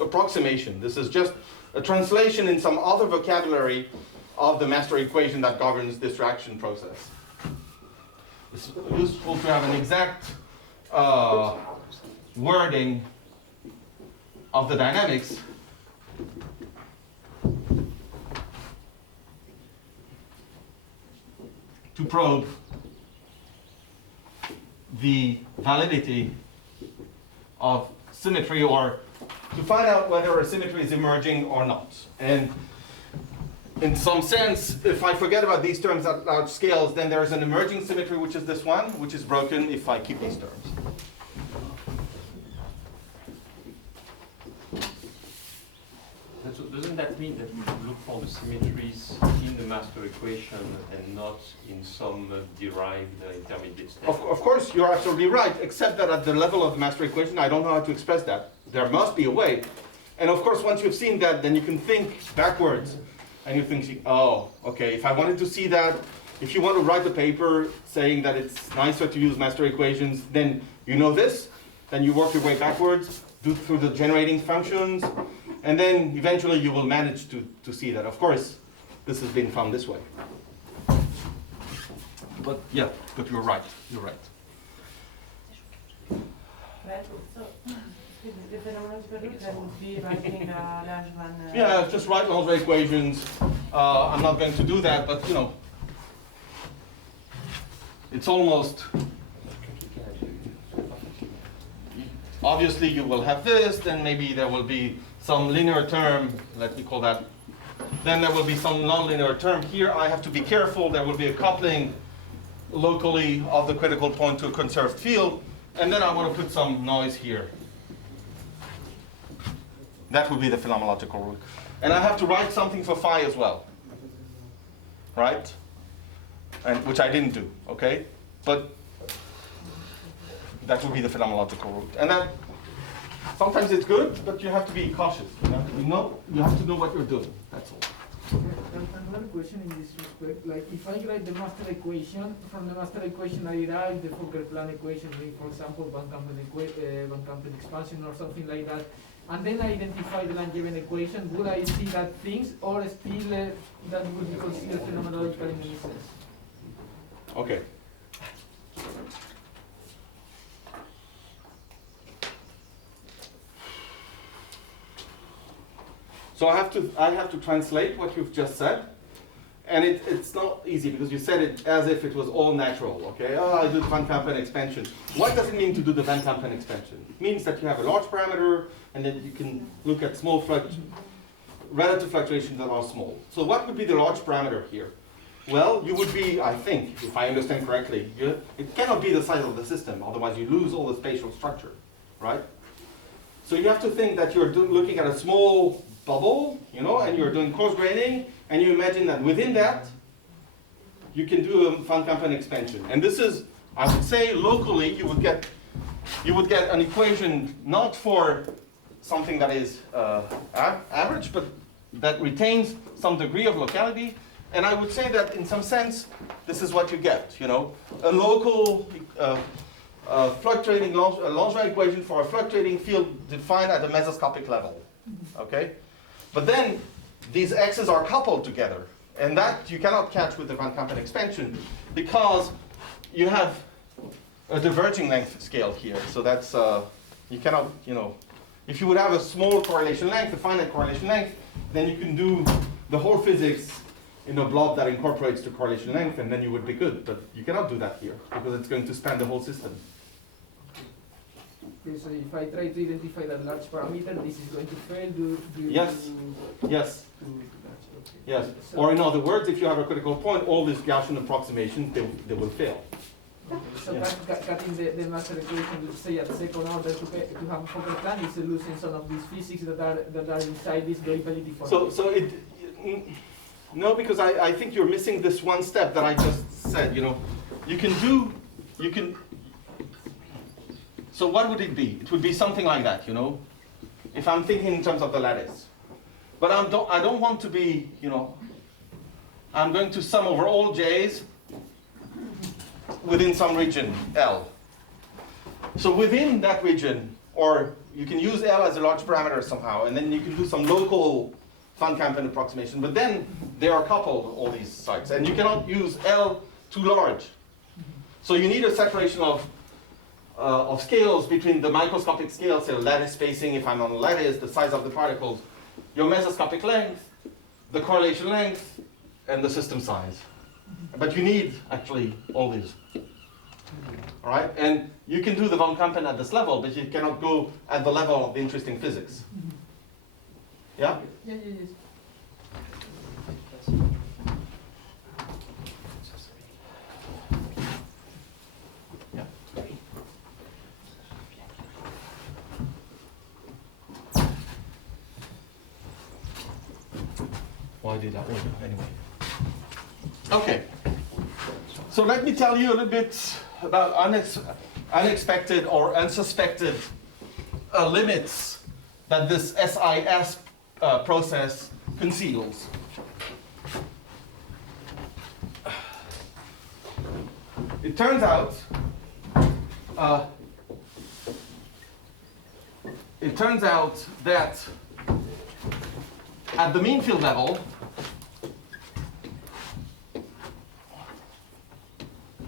approximation. This is just a translation in some other vocabulary of the master equation that governs this reaction process. It's useful to have an exact wording of the dynamics to probe the validity of symmetry, or to find out whether a symmetry is emerging or not. And in some sense, if I forget about these terms at large scales, then there is an emerging symmetry, which is this one, which is broken if I keep these terms. So doesn't that mean that we should look for the symmetries in the master equation and not in some derived intermediate state? Of course, you're absolutely right, except that at the level of the master equation, I don't know how to express that. There must be a way. And of course, once you've seen that, then you can think backwards. And you think, oh, okay, if I wanted to see that, if you want to write a paper saying that it's nicer to use master equations, then you know this, then you work your way backwards, do through the generating functions, and then eventually you will manage to see that. Of course, this has been found this way. But yeah, but you're right, you're right. Right, so the phenomenological route that would be writing Lagrange. Yeah, just write Lagrange equations. I'm not going to do that, but you know, it's almost. Obviously, you will have this, then maybe there will be some linear term, let me call that. Then there will be some nonlinear term here. I have to be careful. There will be a coupling locally of the critical point to a conserved field. And then I want to put some noise here. That would be the phenomenological route. And I have to write something for phi as well. Right? And which I didn't do, okay? But that would be the phenomenological route. And that sometimes it's good, but you have to be cautious. You have to know what you're doing. That's all. Another question in this respect, like if I write the master equation, from the master equation I derive the Fokker-Plan equation, like for example, Van Kampen expansion or something like that, and then I identify the Langevin equation, would I see that things, or still that would be considered phenomenological in any sense? Okay. So I have to translate what you've just said, and it's not easy because you said it as if it was all natural, okay? Oh, I do the Van Kampen expansion. What does it mean to do the Van Kampen expansion? It means that you have a large parameter and then you can look at small relative fluctuations that are small. So what would be the large parameter here? Well, you would be, I think, if I understand correctly, it cannot be the size of the system, otherwise you lose all the spatial structure, right? So you have to think that you're looking at a small bubble, you know, and you're doing coarse graining, and you imagine that within that, you can do a Van Kampen expansion. And this is, I would say, locally, you would get an equation not for something that is average, but that retains some degree of locality. And I would say that in some sense, this is what you get, you know, a local fluctuating Langevin equation for a fluctuating field defined at a mesoscopic level, okay? But then these x's are coupled together, and that you cannot catch with the Van Kampen expansion because you have a diverging length scale here. So that's, you cannot, you know, if you would have a small correlation length, a finite correlation length, then you can do the whole physics in a blob that incorporates the correlation length, and then you would be good. But you cannot do that here because it's going to span the whole system. Okay, so if I try to identify that large parameter, this is going to fail. Yes. Yes. Okay. Yes. So, Or in other words, if you have a critical point, all these Gaussian approximations, they will fail. okay, so Yeah. cutting the master equation, let's say at second order to have a Fokker plan is losing some of these physics that are inside this variability formula. So no, because I think you're missing this one step that I just said, you know. So what would it be? It would be something like that, you know, if I'm thinking in terms of the lattice. But I don't want to be, you know, I'm going to sum over all j's within some region, L. So within that region, or you can use L as a large parameter somehow, and then you can do some local Van Kampen approximation, but then they are coupled, all these sites, and you cannot use L too large. So you need a separation of scales between the microscopic scale, say lattice spacing, if I'm on a lattice, the size of the particles, your mesoscopic length, the correlation length, and the system size. But you need actually all these. All right? And you can do the Van Kampen at this level, but you cannot go at the level of the interesting physics. Yeah? Yeah, yes. Yeah. Why did that work anyway? Okay. So let me tell you a little bit about unexpected or unsuspected limits that this SIS process conceals. It turns out that at the mean field level,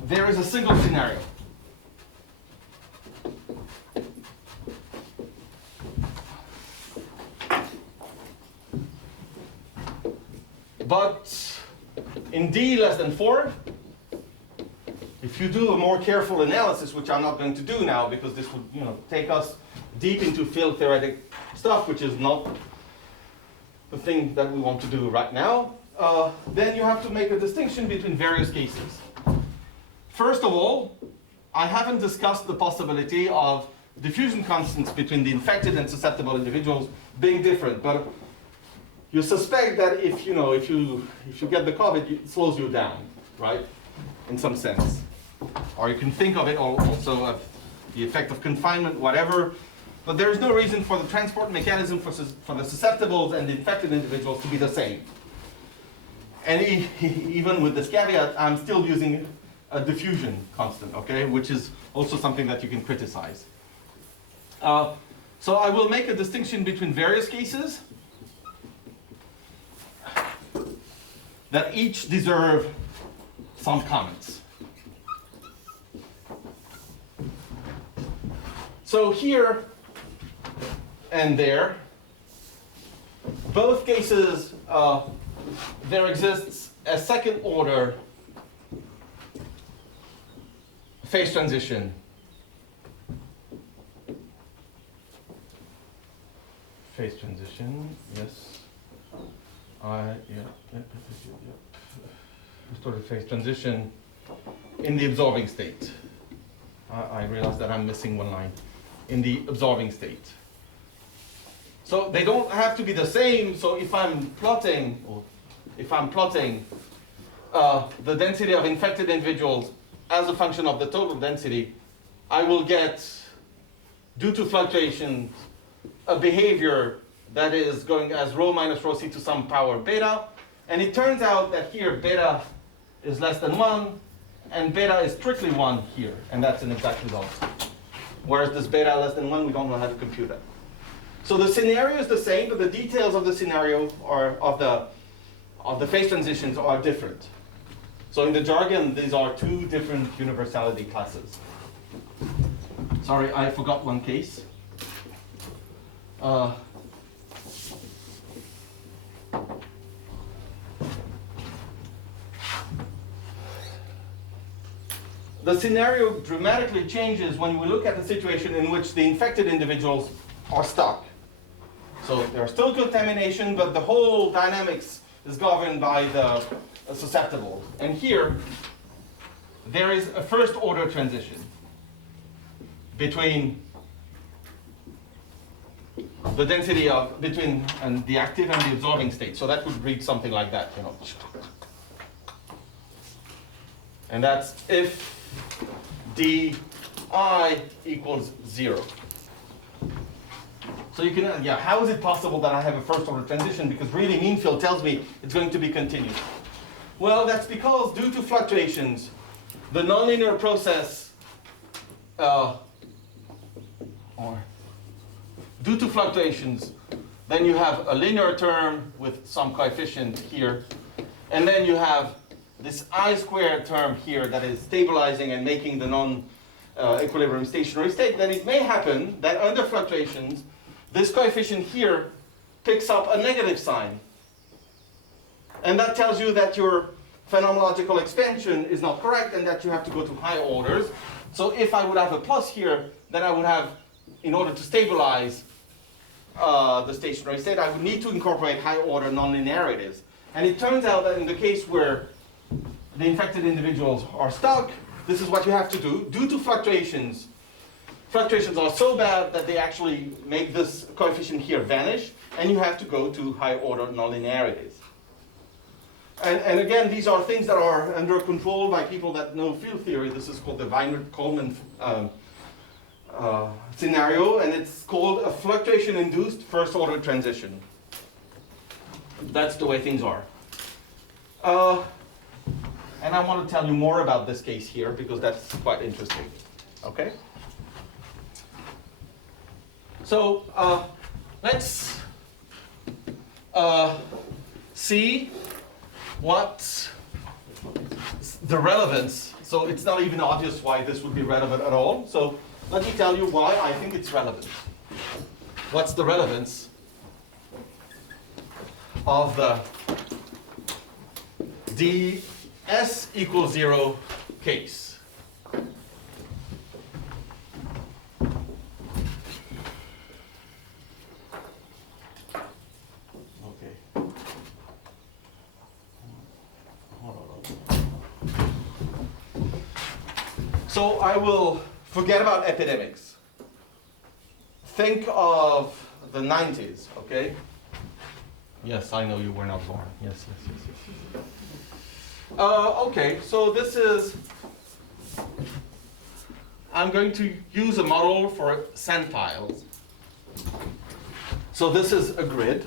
there is a single scenario. But in D less than 4, if you do a more careful analysis, which I'm not going to do now because this would, you know, take us deep into field theoretic stuff, which is not the thing that we want to do right now, then you have to make a distinction between various cases. First of all, I haven't discussed the possibility of diffusion constants between the infected and susceptible individuals being different, but you suspect that if you get the COVID, it slows you down, right? In some sense. Or you can think of it also of the effect of confinement, whatever. But there is no reason for the transport mechanism for the susceptibles and the infected individuals to be the same. And even with this caveat, I'm still using a diffusion constant, okay? Which is also something that you can criticize. So I will make a distinction between various cases that each deserve some comments. So here and there, both cases, there exists a second order phase transition. Phase transition, yes. Sort of phase transition in the absorbing state. I realize that I'm missing one line. In the absorbing state. So they don't have to be the same. So if I'm plotting, the density of infected individuals as a function of the total density, I will get, due to fluctuations, a behavior that is going as rho minus rho c to some power beta. And it turns out that here beta is less than 1, and beta is strictly 1 here, and that's an exact result. Whereas this beta less than 1, we don't know how to compute that. So the scenario is the same, but the details of the scenario or of the phase transitions are different. So in the jargon, these are two different universality classes. Sorry, I forgot one case. The scenario dramatically changes when we look at the situation in which the infected individuals are stuck. So there's still contamination, but the whole dynamics is governed by the susceptible. And here, there is a first order transition between the density of, between the active and the absorbing state. So that would read something like that, you know. And that's if di equals 0. So you can, how is it possible that I have a first order transition? Because really mean field tells me it's going to be continuous. Well, that's because due to fluctuations, the nonlinear process, due to fluctuations, then you have a linear term with some coefficient here, and then you have this I squared term here that is stabilizing and making the non-equilibrium stationary state. Then it may happen that under fluctuations, this coefficient here picks up a negative sign. And that tells you that your phenomenological expansion is not correct and that you have to go to higher orders. So if I would have a plus here, then I would have, in order to stabilize the stationary state, I would need to incorporate higher order nonlinearities. And it turns out that in the case where the infected individuals are stuck, this is what you have to do. Due to fluctuations, fluctuations are so bad that they actually make this coefficient here vanish, and you have to go to higher order nonlinearities. And again, these are things that are under control by people that know field theory. This is called the Weinert-Coleman scenario, and it's called a fluctuation-induced first-order transition. That's the way things are. And I want to tell you more about this case here because that's quite interesting. Okay? So let's see what the relevance. So it's not even obvious why this would be relevant at all. So let me tell you why I think it's relevant. What's the relevance of the ds equals 0 case? So I will forget about epidemics. Think of the 90s, okay? Yes, I know you were not born. Yes. Okay, so this is, I'm going to use a model for sand piles. So this is a grid,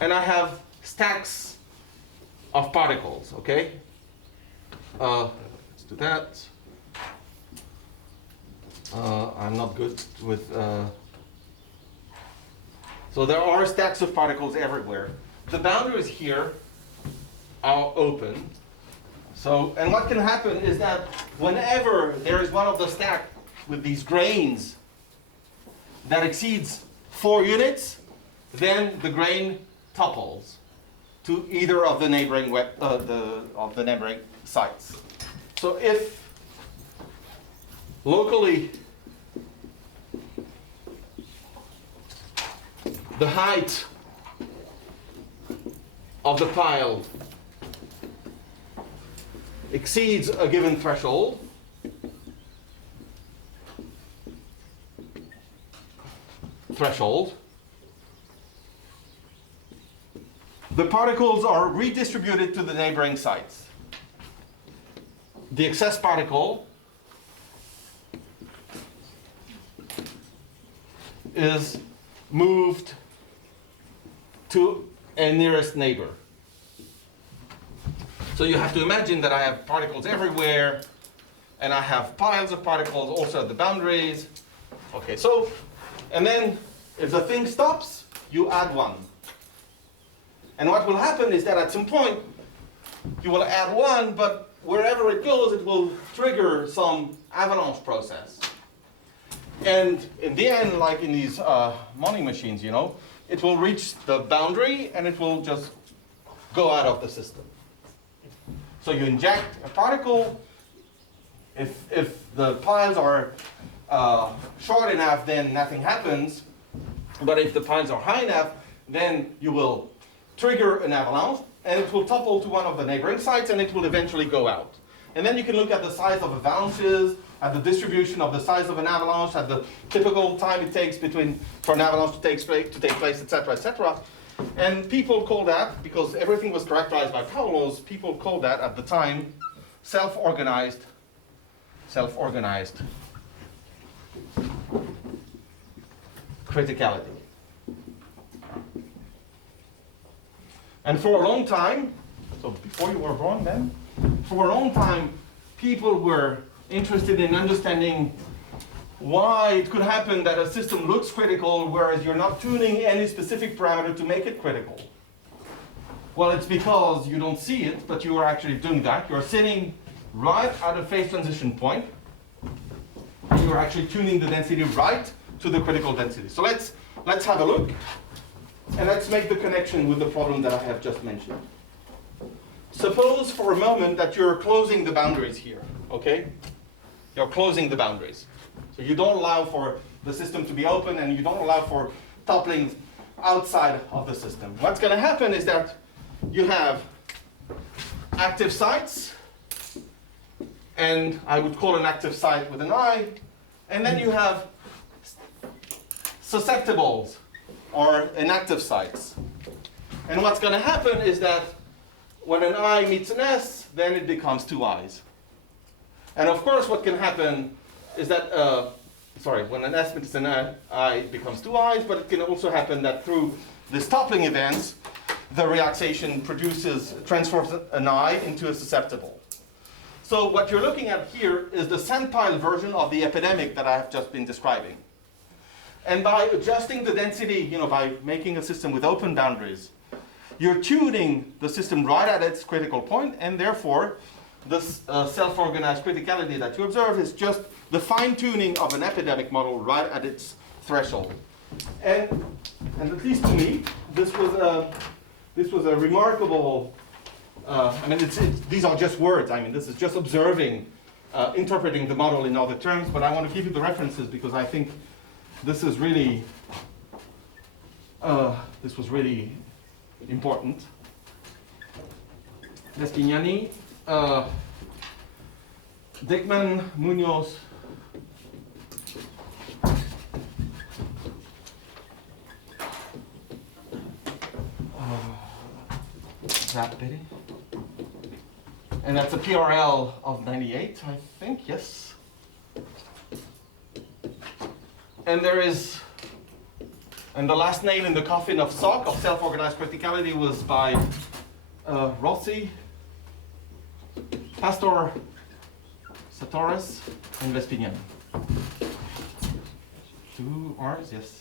and I have stacks of particles, okay? Let's do that. I'm not good with, so there are stacks of particles everywhere. The boundaries here are open. So, and what can happen is that whenever there is one of the stack with these grains that exceeds 4 units, then the grain topples. to either of the neighboring of the neighboring sites. So if locally the height of the pile exceeds a given threshold, the particles are redistributed to the neighboring sites. The excess particle is moved to a nearest neighbor. So you have to imagine that I have particles everywhere, and I have piles of particles also at the boundaries. Okay, so, and then if the thing stops, you add one. And what will happen is that at some point, you will add one, but wherever it goes, it will trigger some avalanche process. And in the end, like in these money machines, you know, it will reach the boundary and it will just go out of the system. So you inject a particle. If the piles are short enough, then nothing happens. But if the piles are high enough, then you will trigger an avalanche, and it will topple to one of the neighboring sites, and it will eventually go out. And then you can look at the size of avalanches, at the distribution of the size of an avalanche, at the typical time it takes for an avalanche to take place, etc., etc. And people call that, because everything was characterized by power laws, people called that at the time self-organized criticality. And for a long time, so before you were born then, for a long time, people were interested in understanding why it could happen that a system looks critical, whereas you're not tuning any specific parameter to make it critical. Well, it's because you don't see it, but you are actually doing that. You're sitting right at a phase transition point, and you're actually tuning the density right to the critical density. So let's have a look, and let's make the connection with the problem that I have just mentioned. Suppose for a moment that you're closing the boundaries here, okay? You're closing the boundaries. So you don't allow for the system to be open, and you don't allow for toppling outside of the system. What's going to happen is that you have active sites, and I would call an active site with an I, and then you have susceptibles, or inactive sites. And what's going to happen is that when an I meets an S, then it becomes two I's. And of course, what can happen is that, when an S meets an I, it becomes two I's, but it can also happen that through these toppling events, the relaxation transforms an I into a susceptible. So what you're looking at here is the sandpile version of the epidemic that I have just been describing. And by adjusting the density, by making a system with open boundaries, you're tuning the system right at its critical point, and therefore, this self-organized criticality that you observe is just the fine-tuning of an epidemic model right at its threshold. And at least to me, this was a remarkable. These are just words. this is just observing, interpreting the model in other terms. But I want to give you the references because I think this is really. This was really important. Destignani, Dickman, Munoz. That Betty? And that's a PRL of 98, I think, yes. And and the last nail in the coffin of SOC, of self-organized criticality, was by Rossi, Pastor, Sartoris, and Vespinian. 2 R's, yes.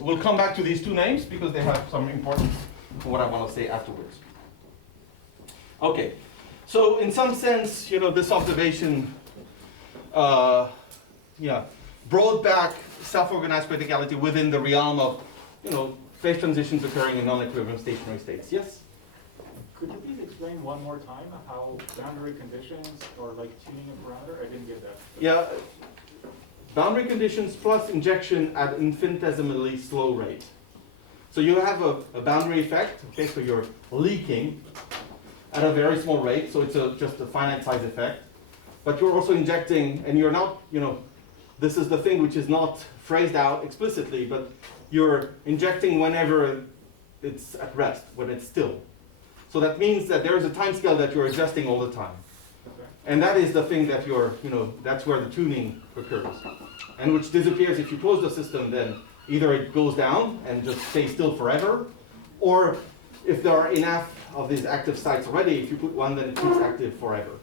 We'll come back to these two names because they have some importance for what I want to say afterwards. Okay, so in some sense, this observation yeah, brought back self-organized criticality within the realm of, phase transitions occurring in non-equilibrium stationary states. Yes? Could you please explain one more time how boundary conditions are like tuning a parameter? I didn't get that. Yeah, boundary conditions plus injection at infinitesimally slow rate. So you have a boundary effect, okay, so you're leaking at a very small rate, so it's just a finite size effect. But you're also injecting, and you're not, this is the thing which is not phrased out explicitly, but you're injecting whenever it's at rest, when it's still. So that means that there is a time scale that you're adjusting all the time. Okay. And that is the thing that you're, that's where the tuning occurs. And which disappears if you close the system, then either it goes down and just stays still forever, or if there are enough of these active sites already, if you put one, then it keeps active forever.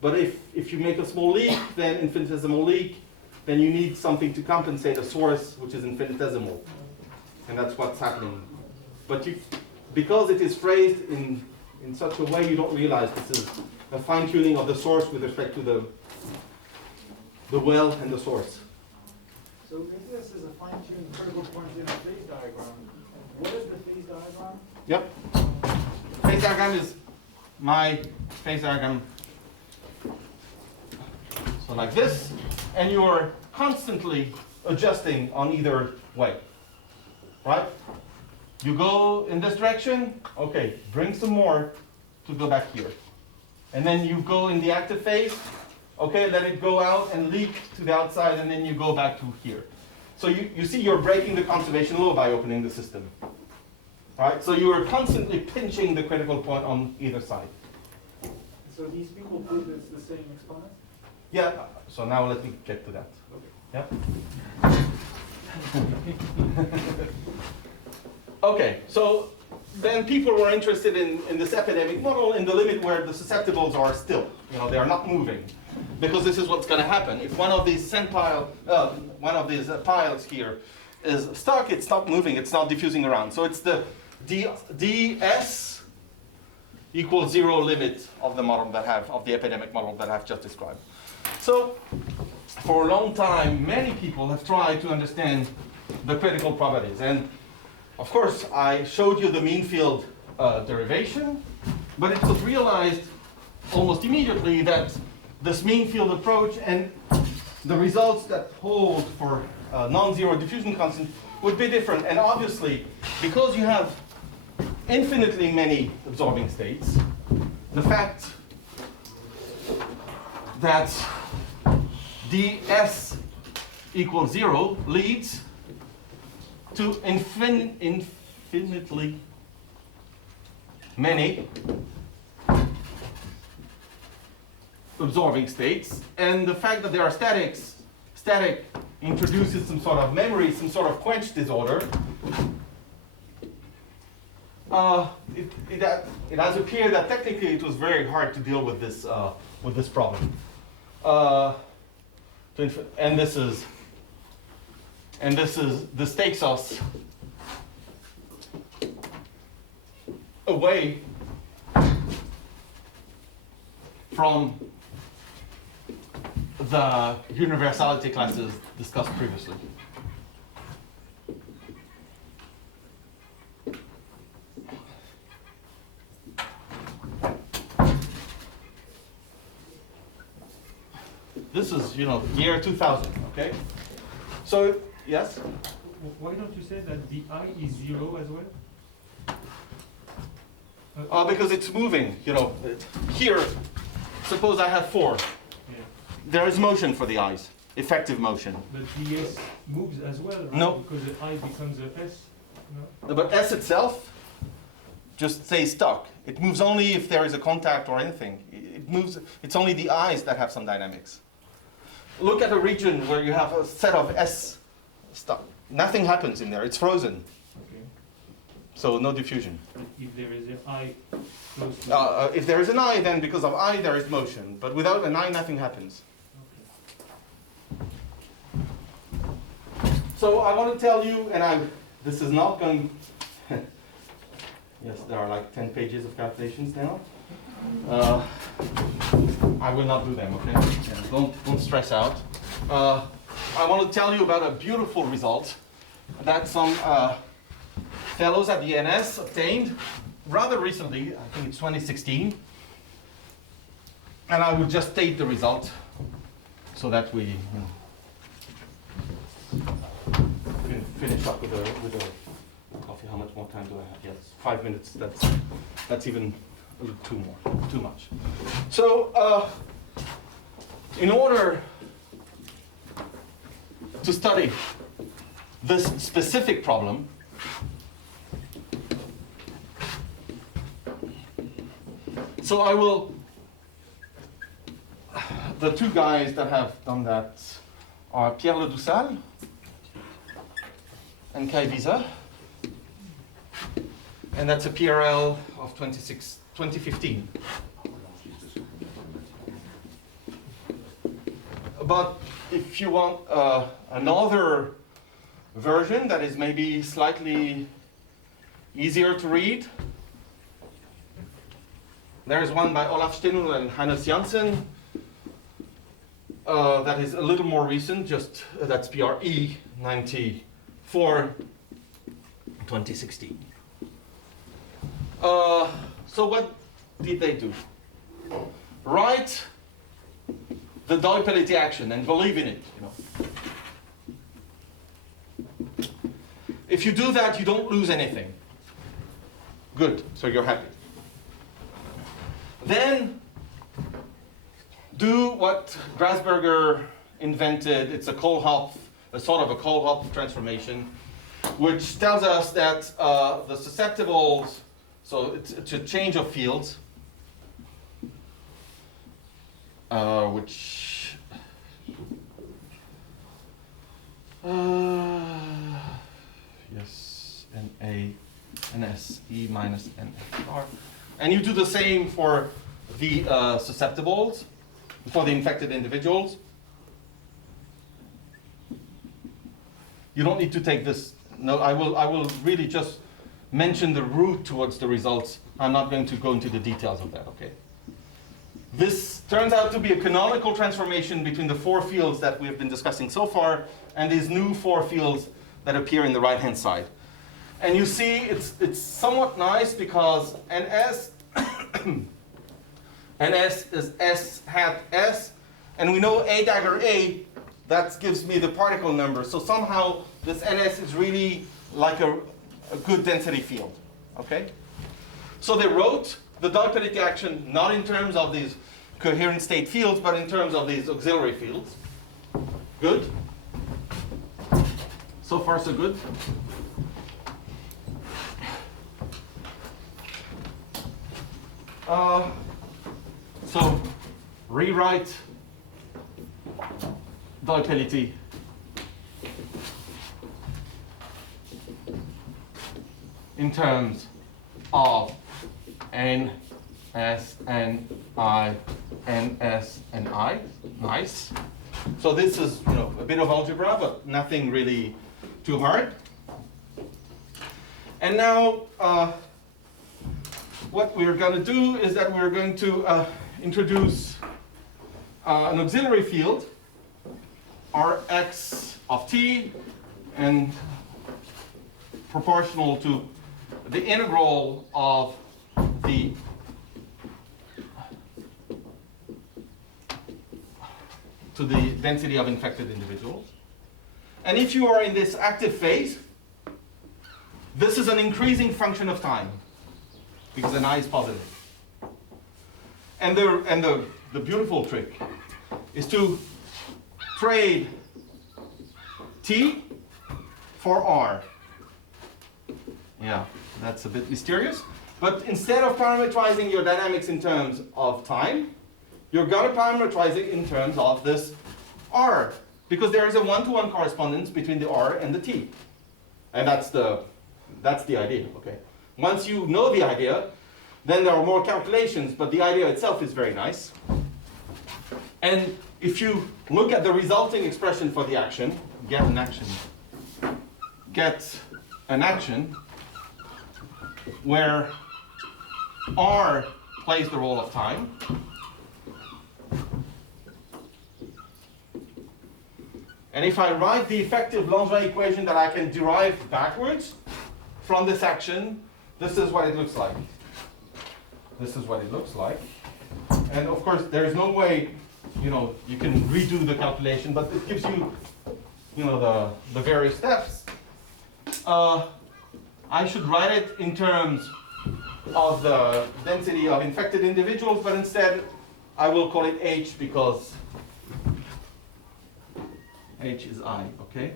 But if you make a small leak, then infinitesimal leak, then you need something to compensate a source which is infinitesimal. And that's what's happening. But because it is phrased in such a way, you don't realize this is a fine-tuning of the source with respect to the well and the source. So if this is a fine-tuned critical point in a phase diagram, what is the phase diagram? Yep. Phase diagram is my phase diagram. So like this, and you are constantly adjusting on either way, right? You go in this direction, okay, bring some more to go back here. And then you go in the active phase, okay, let it go out and leak to the outside, and then you go back to here. So you see you're breaking the conservation law by opening the system, right? So you are constantly pinching the critical point on either side. So these people prove it's the same exponent? Yeah, so now let me get to that. Okay. Yeah. Okay, so then people were interested in this epidemic model in the limit where the susceptibles are still, they are not moving. Because this is what's going to happen. If one of these piles here is stuck, it's not moving, it's not diffusing around. So it's the ds equals 0 limit of the model of the epidemic model that I've just described. So for a long time, many people have tried to understand the critical properties. And of course, I showed you the mean field derivation, but it was realized almost immediately that this mean field approach and the results that hold for non-zero diffusion constant would be different. And obviously, because you have infinitely many absorbing states, the fact that ds equals 0 leads to infinitely many absorbing states, and the fact that there are static introduces some sort of memory, some sort of quench disorder. It has appeared that technically it was very hard to deal with this problem. This takes us away from the universality classes discussed previously. This is, year 2000, okay? So, yes? Why don't you say that the I is 0 as well? Because it's moving, Here, suppose I have 4. Yeah. There is motion for the eyes, effective motion. But the S moves as well, right? No. Because the I becomes a S. No? But S itself just stays stuck. It moves only if there is a contact or anything. It moves. It's only the eyes that have some dynamics. Look at a region where you have a set of S stuck. Nothing happens in there. It's frozen. Okay. So no diffusion. But if there is an I close to If there is an I, then because of I there is motion. But without an I, nothing happens. okay. So I want to tell you, and this is not going. Yes, there are like 10 pages of calculations now. I will not do them, okay? Yeah, don't stress out. I want to tell you about a beautiful result that some fellows at the NS obtained rather recently. I think it's 2016. And I will just state the result so that we can finish up with a coffee. How much more time do I have? Yes, 5 minutes. That's even a little too much. So in order to study this specific problem, so I will, the two guys that have done that are Pierre Ledoussal and Kai Wieser, and that's a PRL of 2015. But if you want another version that is maybe slightly easier to read, there is one by Olaf Steinul and Hannes Janssen that is a little more recent, just that's PRE 94, 2016. So what did they do? Write the Doi-Pelletier action and believe in it. If you do that, you don't lose anything. Good, so you're happy. Then do what Grasberger invented. It's a Kohlhoff, a sort of a Kohlhoff transformation, which tells us that the susceptibles, so it's a change of fields, which yes, NA, NS, E minus NR. And you do the same for the susceptibles, for the infected individuals. You don't need to take this. No, I will really just mention the route towards the results. I'm not going to go into the details of that, okay? This turns out to be a canonical transformation between the four fields that we have been discussing so far and these new four fields that appear in the right-hand side. And you see it's somewhat nice because NS, NS is S hat S, and we know A dagger A, that gives me the particle number. So somehow this NS is really like a good density field, okay? So they wrote the Doi-Pelletier action not in terms of these coherent state fields, but in terms of these auxiliary fields. Good? So far so good? So rewrite Doi-Pelletier in terms of N, S, N, I, N, S, and I. Nice. So this is, a bit of algebra, but nothing really too hard. And now, what we're going to do is that we're going to introduce an auxiliary field, Rx of t, and proportional to the integral of the density of infected individuals. And if you are in this active phase, this is an increasing function of time, because an I is positive. And the beautiful trick is to trade T for R. Yeah, that's a bit mysterious. But instead of parameterizing your dynamics in terms of time, you're going to parameterize it in terms of this R, because there is a one-to-one correspondence between the R and the T. And that's the idea, okay? Once you know the idea, then there are more calculations, but the idea itself is very nice. And if you look at the resulting expression for the action, get an action where R plays the role of time. And if I write the effective Langevin equation that I can derive backwards from this action, this is what it looks like. This is what it looks like. And of course, there is no way, you can redo the calculation, but it gives you, the various steps. I should write it in terms of the density of infected individuals, but instead I will call it H because H is I, okay?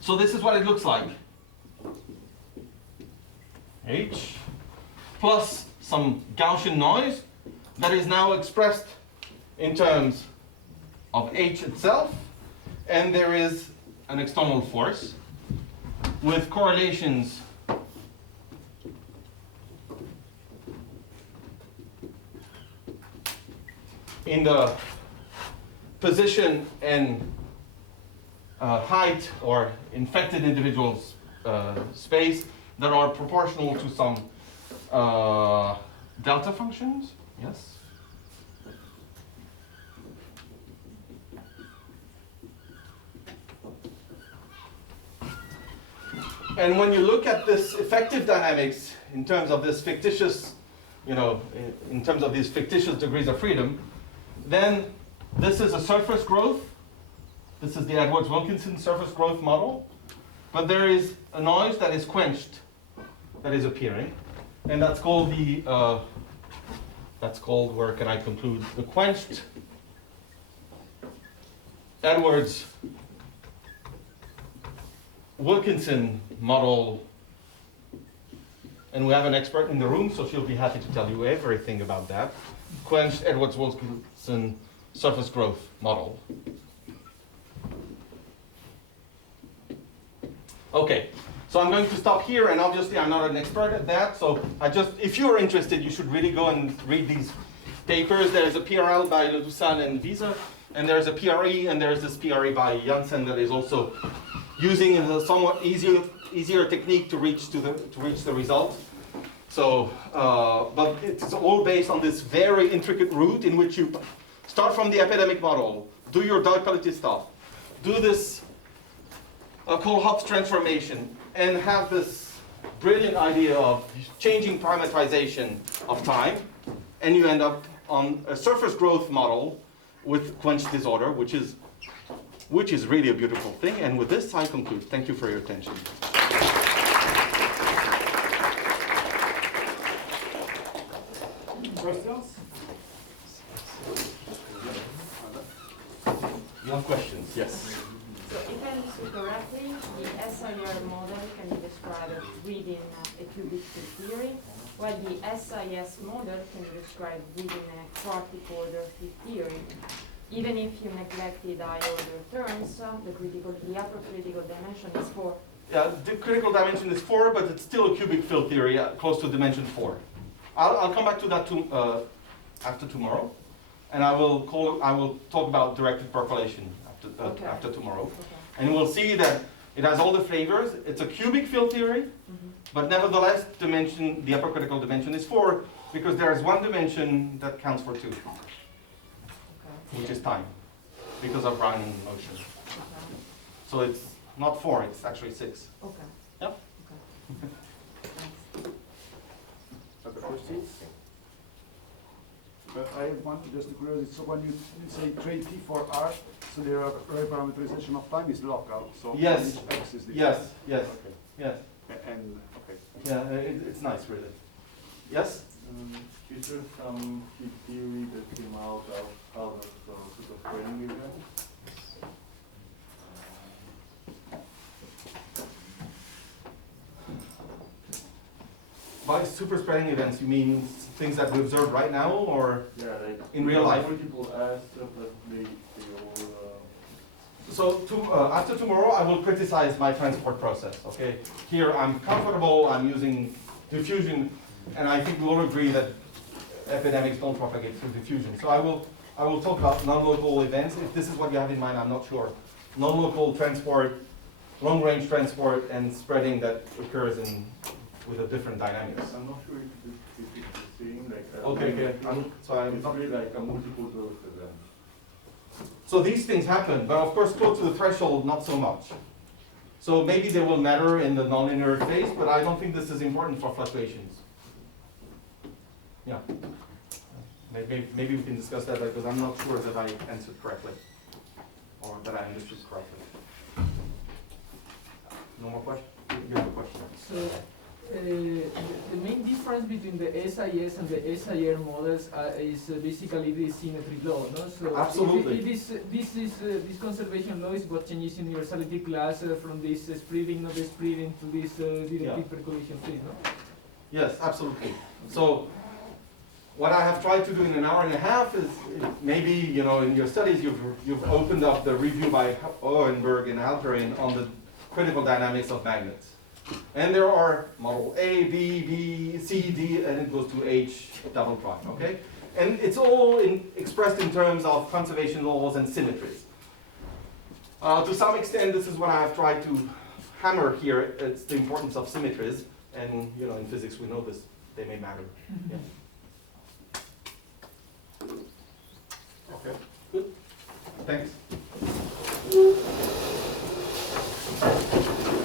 So this is what it looks like. H plus some Gaussian noise that is now expressed in terms of H itself, and there is an external force with correlations in the position and height or infected individuals space that are proportional to some delta functions. Yes? And when you look at this effective dynamics in terms of this fictitious, in terms of these fictitious degrees of freedom, then this is a surface growth. This is the Edwards-Wilkinson surface growth model. But there is a noise that is quenched, that is appearing. And that's called where can I conclude? The quenched Edwards-Wilkinson model. And we have an expert in the room, so she'll be happy to tell you everything about that. Quenched Edwards-Wilkinson surface growth model. Okay, so I'm going to stop here, and obviously I'm not an expert at that, so if you're interested, you should really go and read these papers. There's a PRL by Ledousan and Visa, and there's a PRE, and there's this PRE by Janssen that is also using a somewhat easier technique to reach the result. So, but it's all based on this very intricate route in which you start from the epidemic model, do your Diophility stuff, do this Kohl-Hopf transformation, and have this brilliant idea of changing parametrization of time, and you end up on a surface growth model with quenched disorder, which is really a beautiful thing. And with this, I conclude. Thank you for your attention. Questions? You have questions? Yes. So if I understood correctly, the SIR model can be described within a cubic field theory, while the SIS model can be described within a quartic order field theory. Even if you neglected high-order terms, the upper critical dimension is 4. Yeah, the critical dimension is 4, but it's still a cubic field theory, close to dimension 4. I'll come back to that after tomorrow, and I will talk about directed percolation after tomorrow. Okay. And we'll see that it has all the flavors. It's a cubic field theory, but nevertheless, the upper critical dimension is 4, because there is one dimension that counts for 2, which is time, because of Brownian motion. Okay. So it's not 4, it's actually 6. Okay. Yep. Okay. Thanks. Other questions? But I want to just curiosity. So when you say trade T for R, so the reparameterization of time is local. So Yes. each X is different. Yes. Okay. Yes. And, okay. Yeah, it's nice, really. Yes? Is there some key theory that came out of superspreading event? By super spreading events, you mean things that we observe right now, or Yeah, like in real life? multiple stuff that they all. So after tomorrow, I will criticize my transport process. Okay, here I'm comfortable. I'm using diffusion, and I think we'll all agree that epidemics don't propagate through diffusion. So I will talk about non-local events. If this is what you have in mind, I'm not sure. Non-local transport, long-range transport, and spreading that occurs with a different dynamics. I'm not sure if it's the same Okay, okay. It's really like a multiple growth event. So these things happen, but of course close to the threshold, not so much. So maybe they will matter in the nonlinear phase, but I don't think this is important for fluctuations. Yeah. Maybe we can discuss that because I'm not sure that I answered correctly or that I understood correctly. No more questions? You have a question? So, the main difference between the SIS and the SIR models is basically the symmetry law, no? So Absolutely. This conservation law is what changes universality class from this spreading, not spreading, to this directive percolation phase, no? Yes, absolutely. So what I have tried to do in an hour and a half is maybe, you know, in your studies you've opened up the review by Owenberg and Halperin on the critical dynamics of magnets. And there are model A, B, B, C, D, and it goes to H double prime, okay? And it's all expressed in terms of conservation laws and symmetries. To some extent, this is what I have tried to hammer here. It's the importance of symmetries. And, you know, in physics we know this, they may matter. Yeah. Okay, good. Thanks.